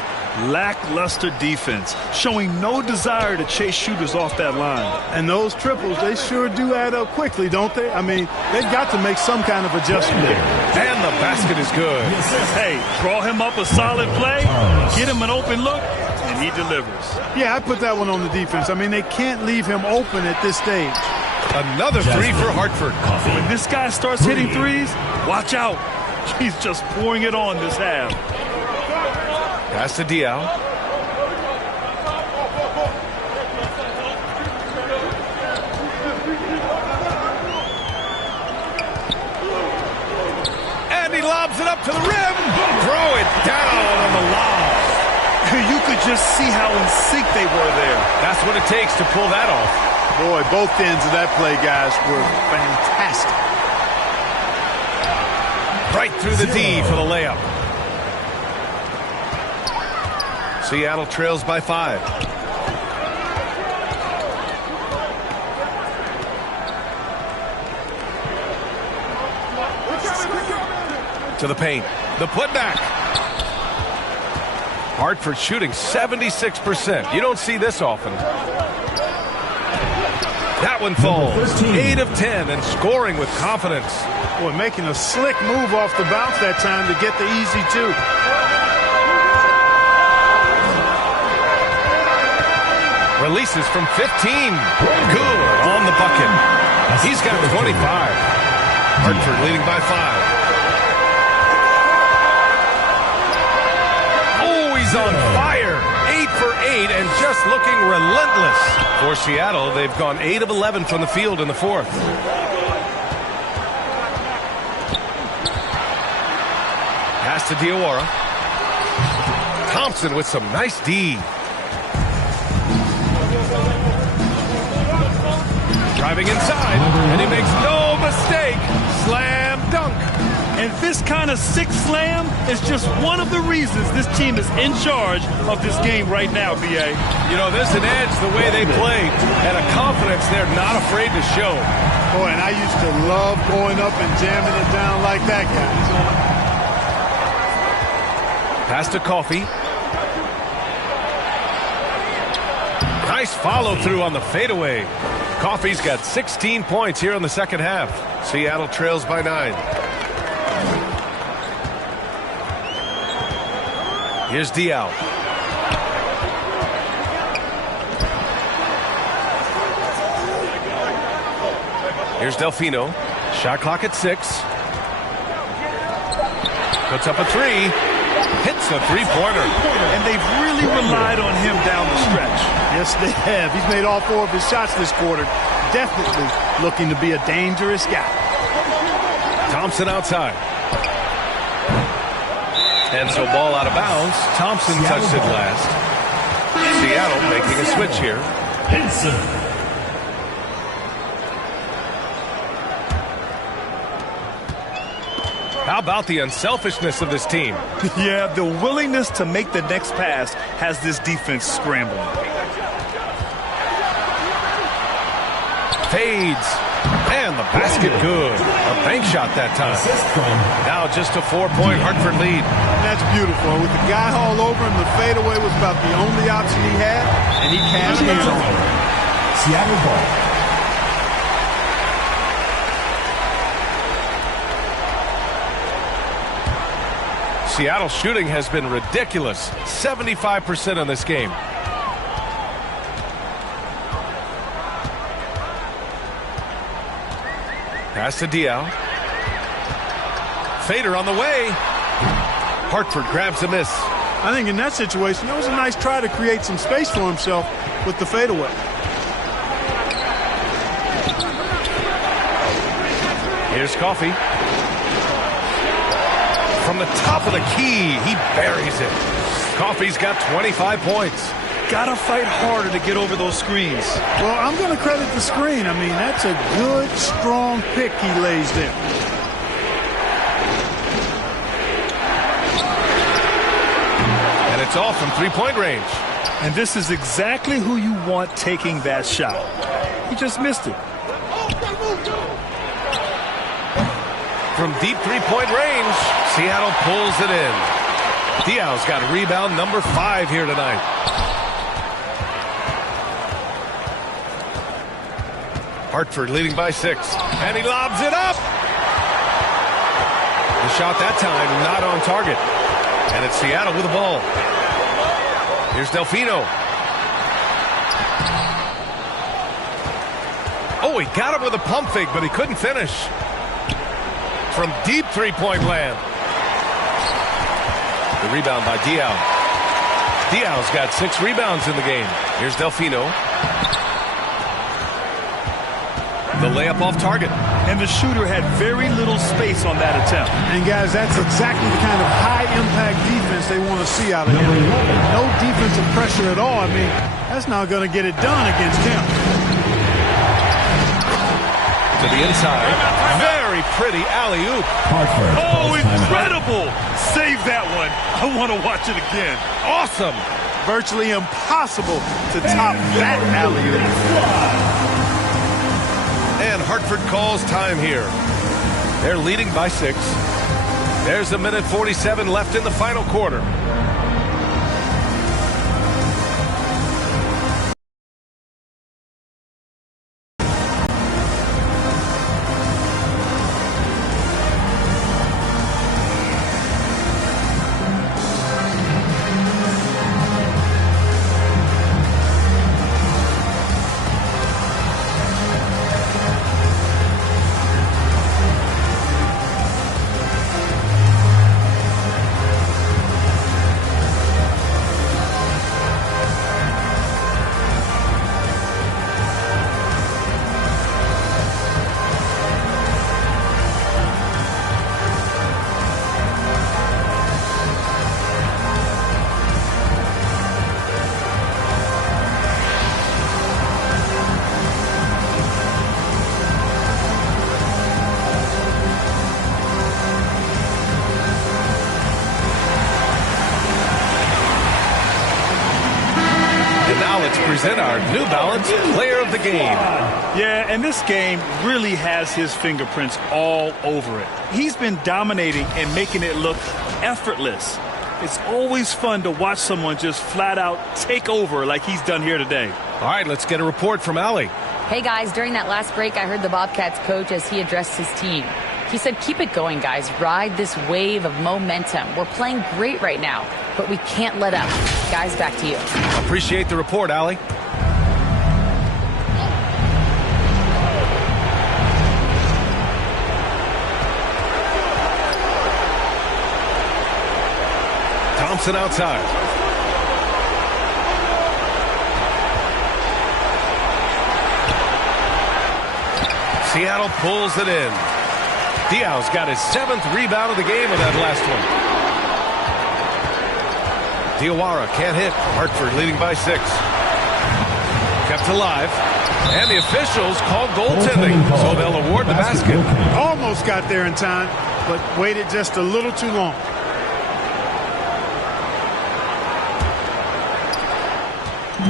Lackluster defense, showing no desire to chase shooters off that line. And those triples, they sure do add up quickly, don't they? I mean, they've got to make some kind of adjustment there. And the basket is good. Hey, draw him up a solid play, get him an open look, and he delivers. Yeah, I put that one on the defense. I mean, they can't leave him open at this stage. Another 3 for Hartford. When this guy starts hitting threes, watch out. He's just pouring it on this half. Pass to Diaw. And he lobs it up to the rim. Throw it down on the lob. You could just see how in sync they were there. That's what it takes to pull that off. Boy, both ends of that play, guys, were fantastic. Right through the D for the layup. Seattle trails by 5. To the paint. The putback. Hartford shooting 76%. You don't see this often. That one falls. 8 of 10 and scoring with confidence. Boy, making a slick move off the bounce that time to get the easy 2. Releases from 15. Good on the bucket. He's got 25. Hartford leading by 5. Oh, he's on fire. 8 for 8 and just looking relentless. For Seattle, they've gone 8 of 11 from the field in the 4th. Pass to Diawara. Thompson with some nice D. Driving inside, and he makes no mistake. Slam dunk. And this kind of sick slam is just one of the reasons this team is in charge of this game right now, B.A. You know, there's an edge the way they play and a confidence they're not afraid to show. Boy, and I used to love going up and jamming it down like that, guys. Pass to Coffey. Nice follow-through on the fadeaway. Coffey's got 16 points here in the second half. Seattle trails by 9. Here's Diaw. Here's Delfino. Shot clock at 6. Puts up a 3. Hits the three-pointer. And they've really relied on him down the stretch. Yes, they have. He's made all 4 of his shots this quarter. Definitely looking to be a dangerous guy. Thompson outside. And so ball out of bounds. Thompson touched it last. Seattle making a switch here. How about the unselfishness of this team? Yeah, the willingness to make the next pass has this defense scrambling. Fades. And the basket good. A bank shot that time. Now just a 4-point Hartford lead. That's beautiful. With the guy all over him, the fadeaway was about the only option he had, and he cashed in on it. Seattle ball. Seattle shooting has been ridiculous. 75% on this game. Pass to Diaw. Fader on the way. Hartford grabs a miss. I think in that situation, that was a nice try to create some space for himself with the fadeaway. Here's Coffey. From the top of the key, he buries it. Coffey's got 25 points. Gotta fight harder to get over those screens. Well, I'm going to credit the screen. I mean, that's a good, strong pick he lays there. And it's off from three-point range. And this is exactly who you want taking that shot. He just missed it. From deep three-point range, Seattle pulls it in. Diaw's got rebound number 5 here tonight. Hartford leading by 6. And he lobs it up. The shot that time not on target. And it's Seattle with the ball. Here's Delfino. Oh, he got him with a pump fake, but he couldn't finish. From deep three-point land. The rebound by Diaw. Diaw's got 6 rebounds in the game. Here's Delfino. The layup off target. And the shooter had very little space on that attempt. And guys, that's exactly the kind of high-impact defense they want to see out of him. No defensive pressure at all. I mean, that's not going to get it done against him. To the inside. Very pretty alley-oop. Oh, incredible. Save that one. I want to watch it again. Awesome. Virtually impossible to top that alley-oop. And Hartford calls time here. They're leading by 6. There's a minute 47 left in the final quarter. Thompson, our New Balance player of the game. Yeah, and this game really has his fingerprints all over it. He's been dominating and making it look effortless. It's always fun to watch someone just flat out take over like he's done here today. All right, let's get a report from Allie. Hey guys, during that last break, I heard the Bobcats coach as he addressed his team. He said, keep it going, guys. Ride this wave of momentum. We're playing great right now, but we can't let up. Guys, back to you. Appreciate the report, Allie. Thompson outside. Seattle pulls it in. Diaw's got his 7th rebound of the game in that last one. Diawara can't hit. Hartford leading by 6. Kept alive. And the officials called goaltending, so they'll award the basket. Almost got there in time, but waited just a little too long.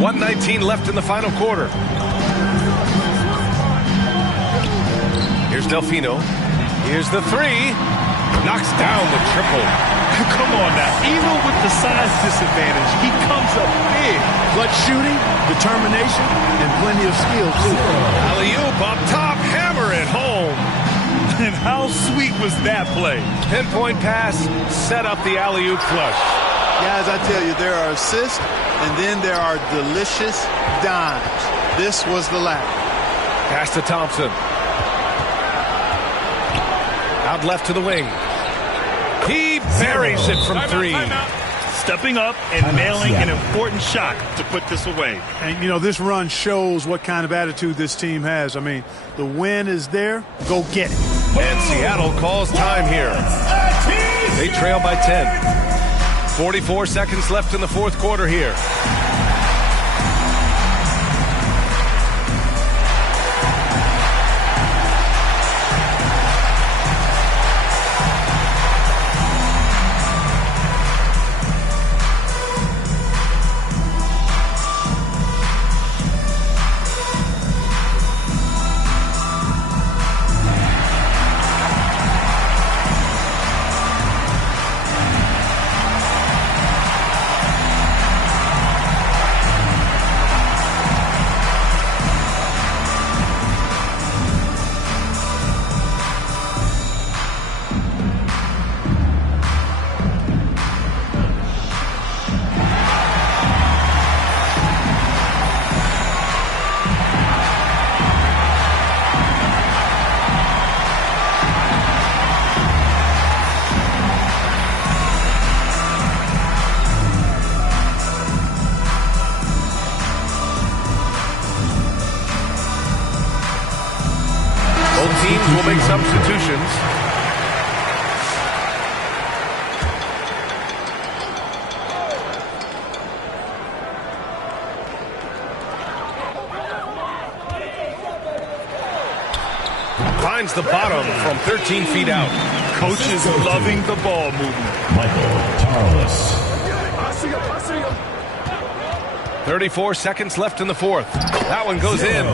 .119 left in the final quarter. Here's Delfino. Here's the 3. Knocks down the triple. Come on now. Even with the size disadvantage, he comes up big. Clutch shooting, determination, and plenty of skill, too. Alley-oop up top. Hammer it home. And how sweet was that play? Pinpoint pass. Set up the alley-oop flush. Guys, I tell you, there are assists, and then there are delicious dimes. This was the latter. Pass to Thompson. Out left to the wing. He buries it from 3. Stepping up and nailing an important shot to put this away. And, you know, this run shows what kind of attitude this team has. I mean, the win is there. Go get it. And Seattle calls time here. They trail by 10. 44 seconds left in the fourth quarter here. Teams will make substitutions. Finds the bottom from 13 feet out. Coach is loving the ball movement. Michael Tarlas. 34 seconds left in the fourth. That one goes in.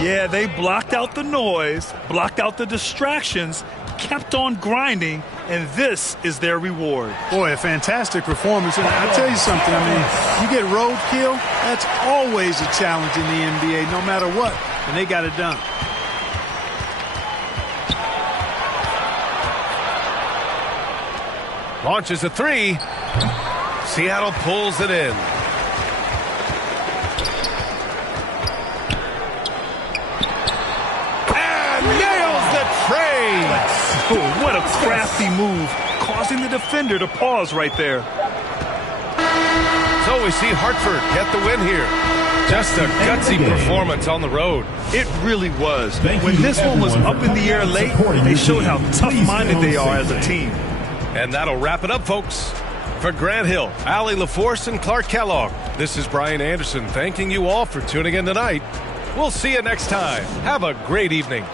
Yeah, they blocked out the noise, blocked out the distractions, kept on grinding, and this is their reward. Boy, a fantastic performance. And I'll tell you something, I mean, you get roadkill, that's always a challenge in the NBA, no matter what, and they got it done. Launches a 3. Seattle pulls it in. Oh, what a crafty move, causing the defender to pause right there. So we see Hartford get the win here. Just a gutsy performance on the road. It really was. When this one was up in the air late, they showed how tough-minded they are as a team. And that'll wrap it up, folks. For Grant Hill, Allie LaForce, and Clark Kellogg, this is Brian Anderson thanking you all for tuning in tonight. We'll see you next time. Have a great evening.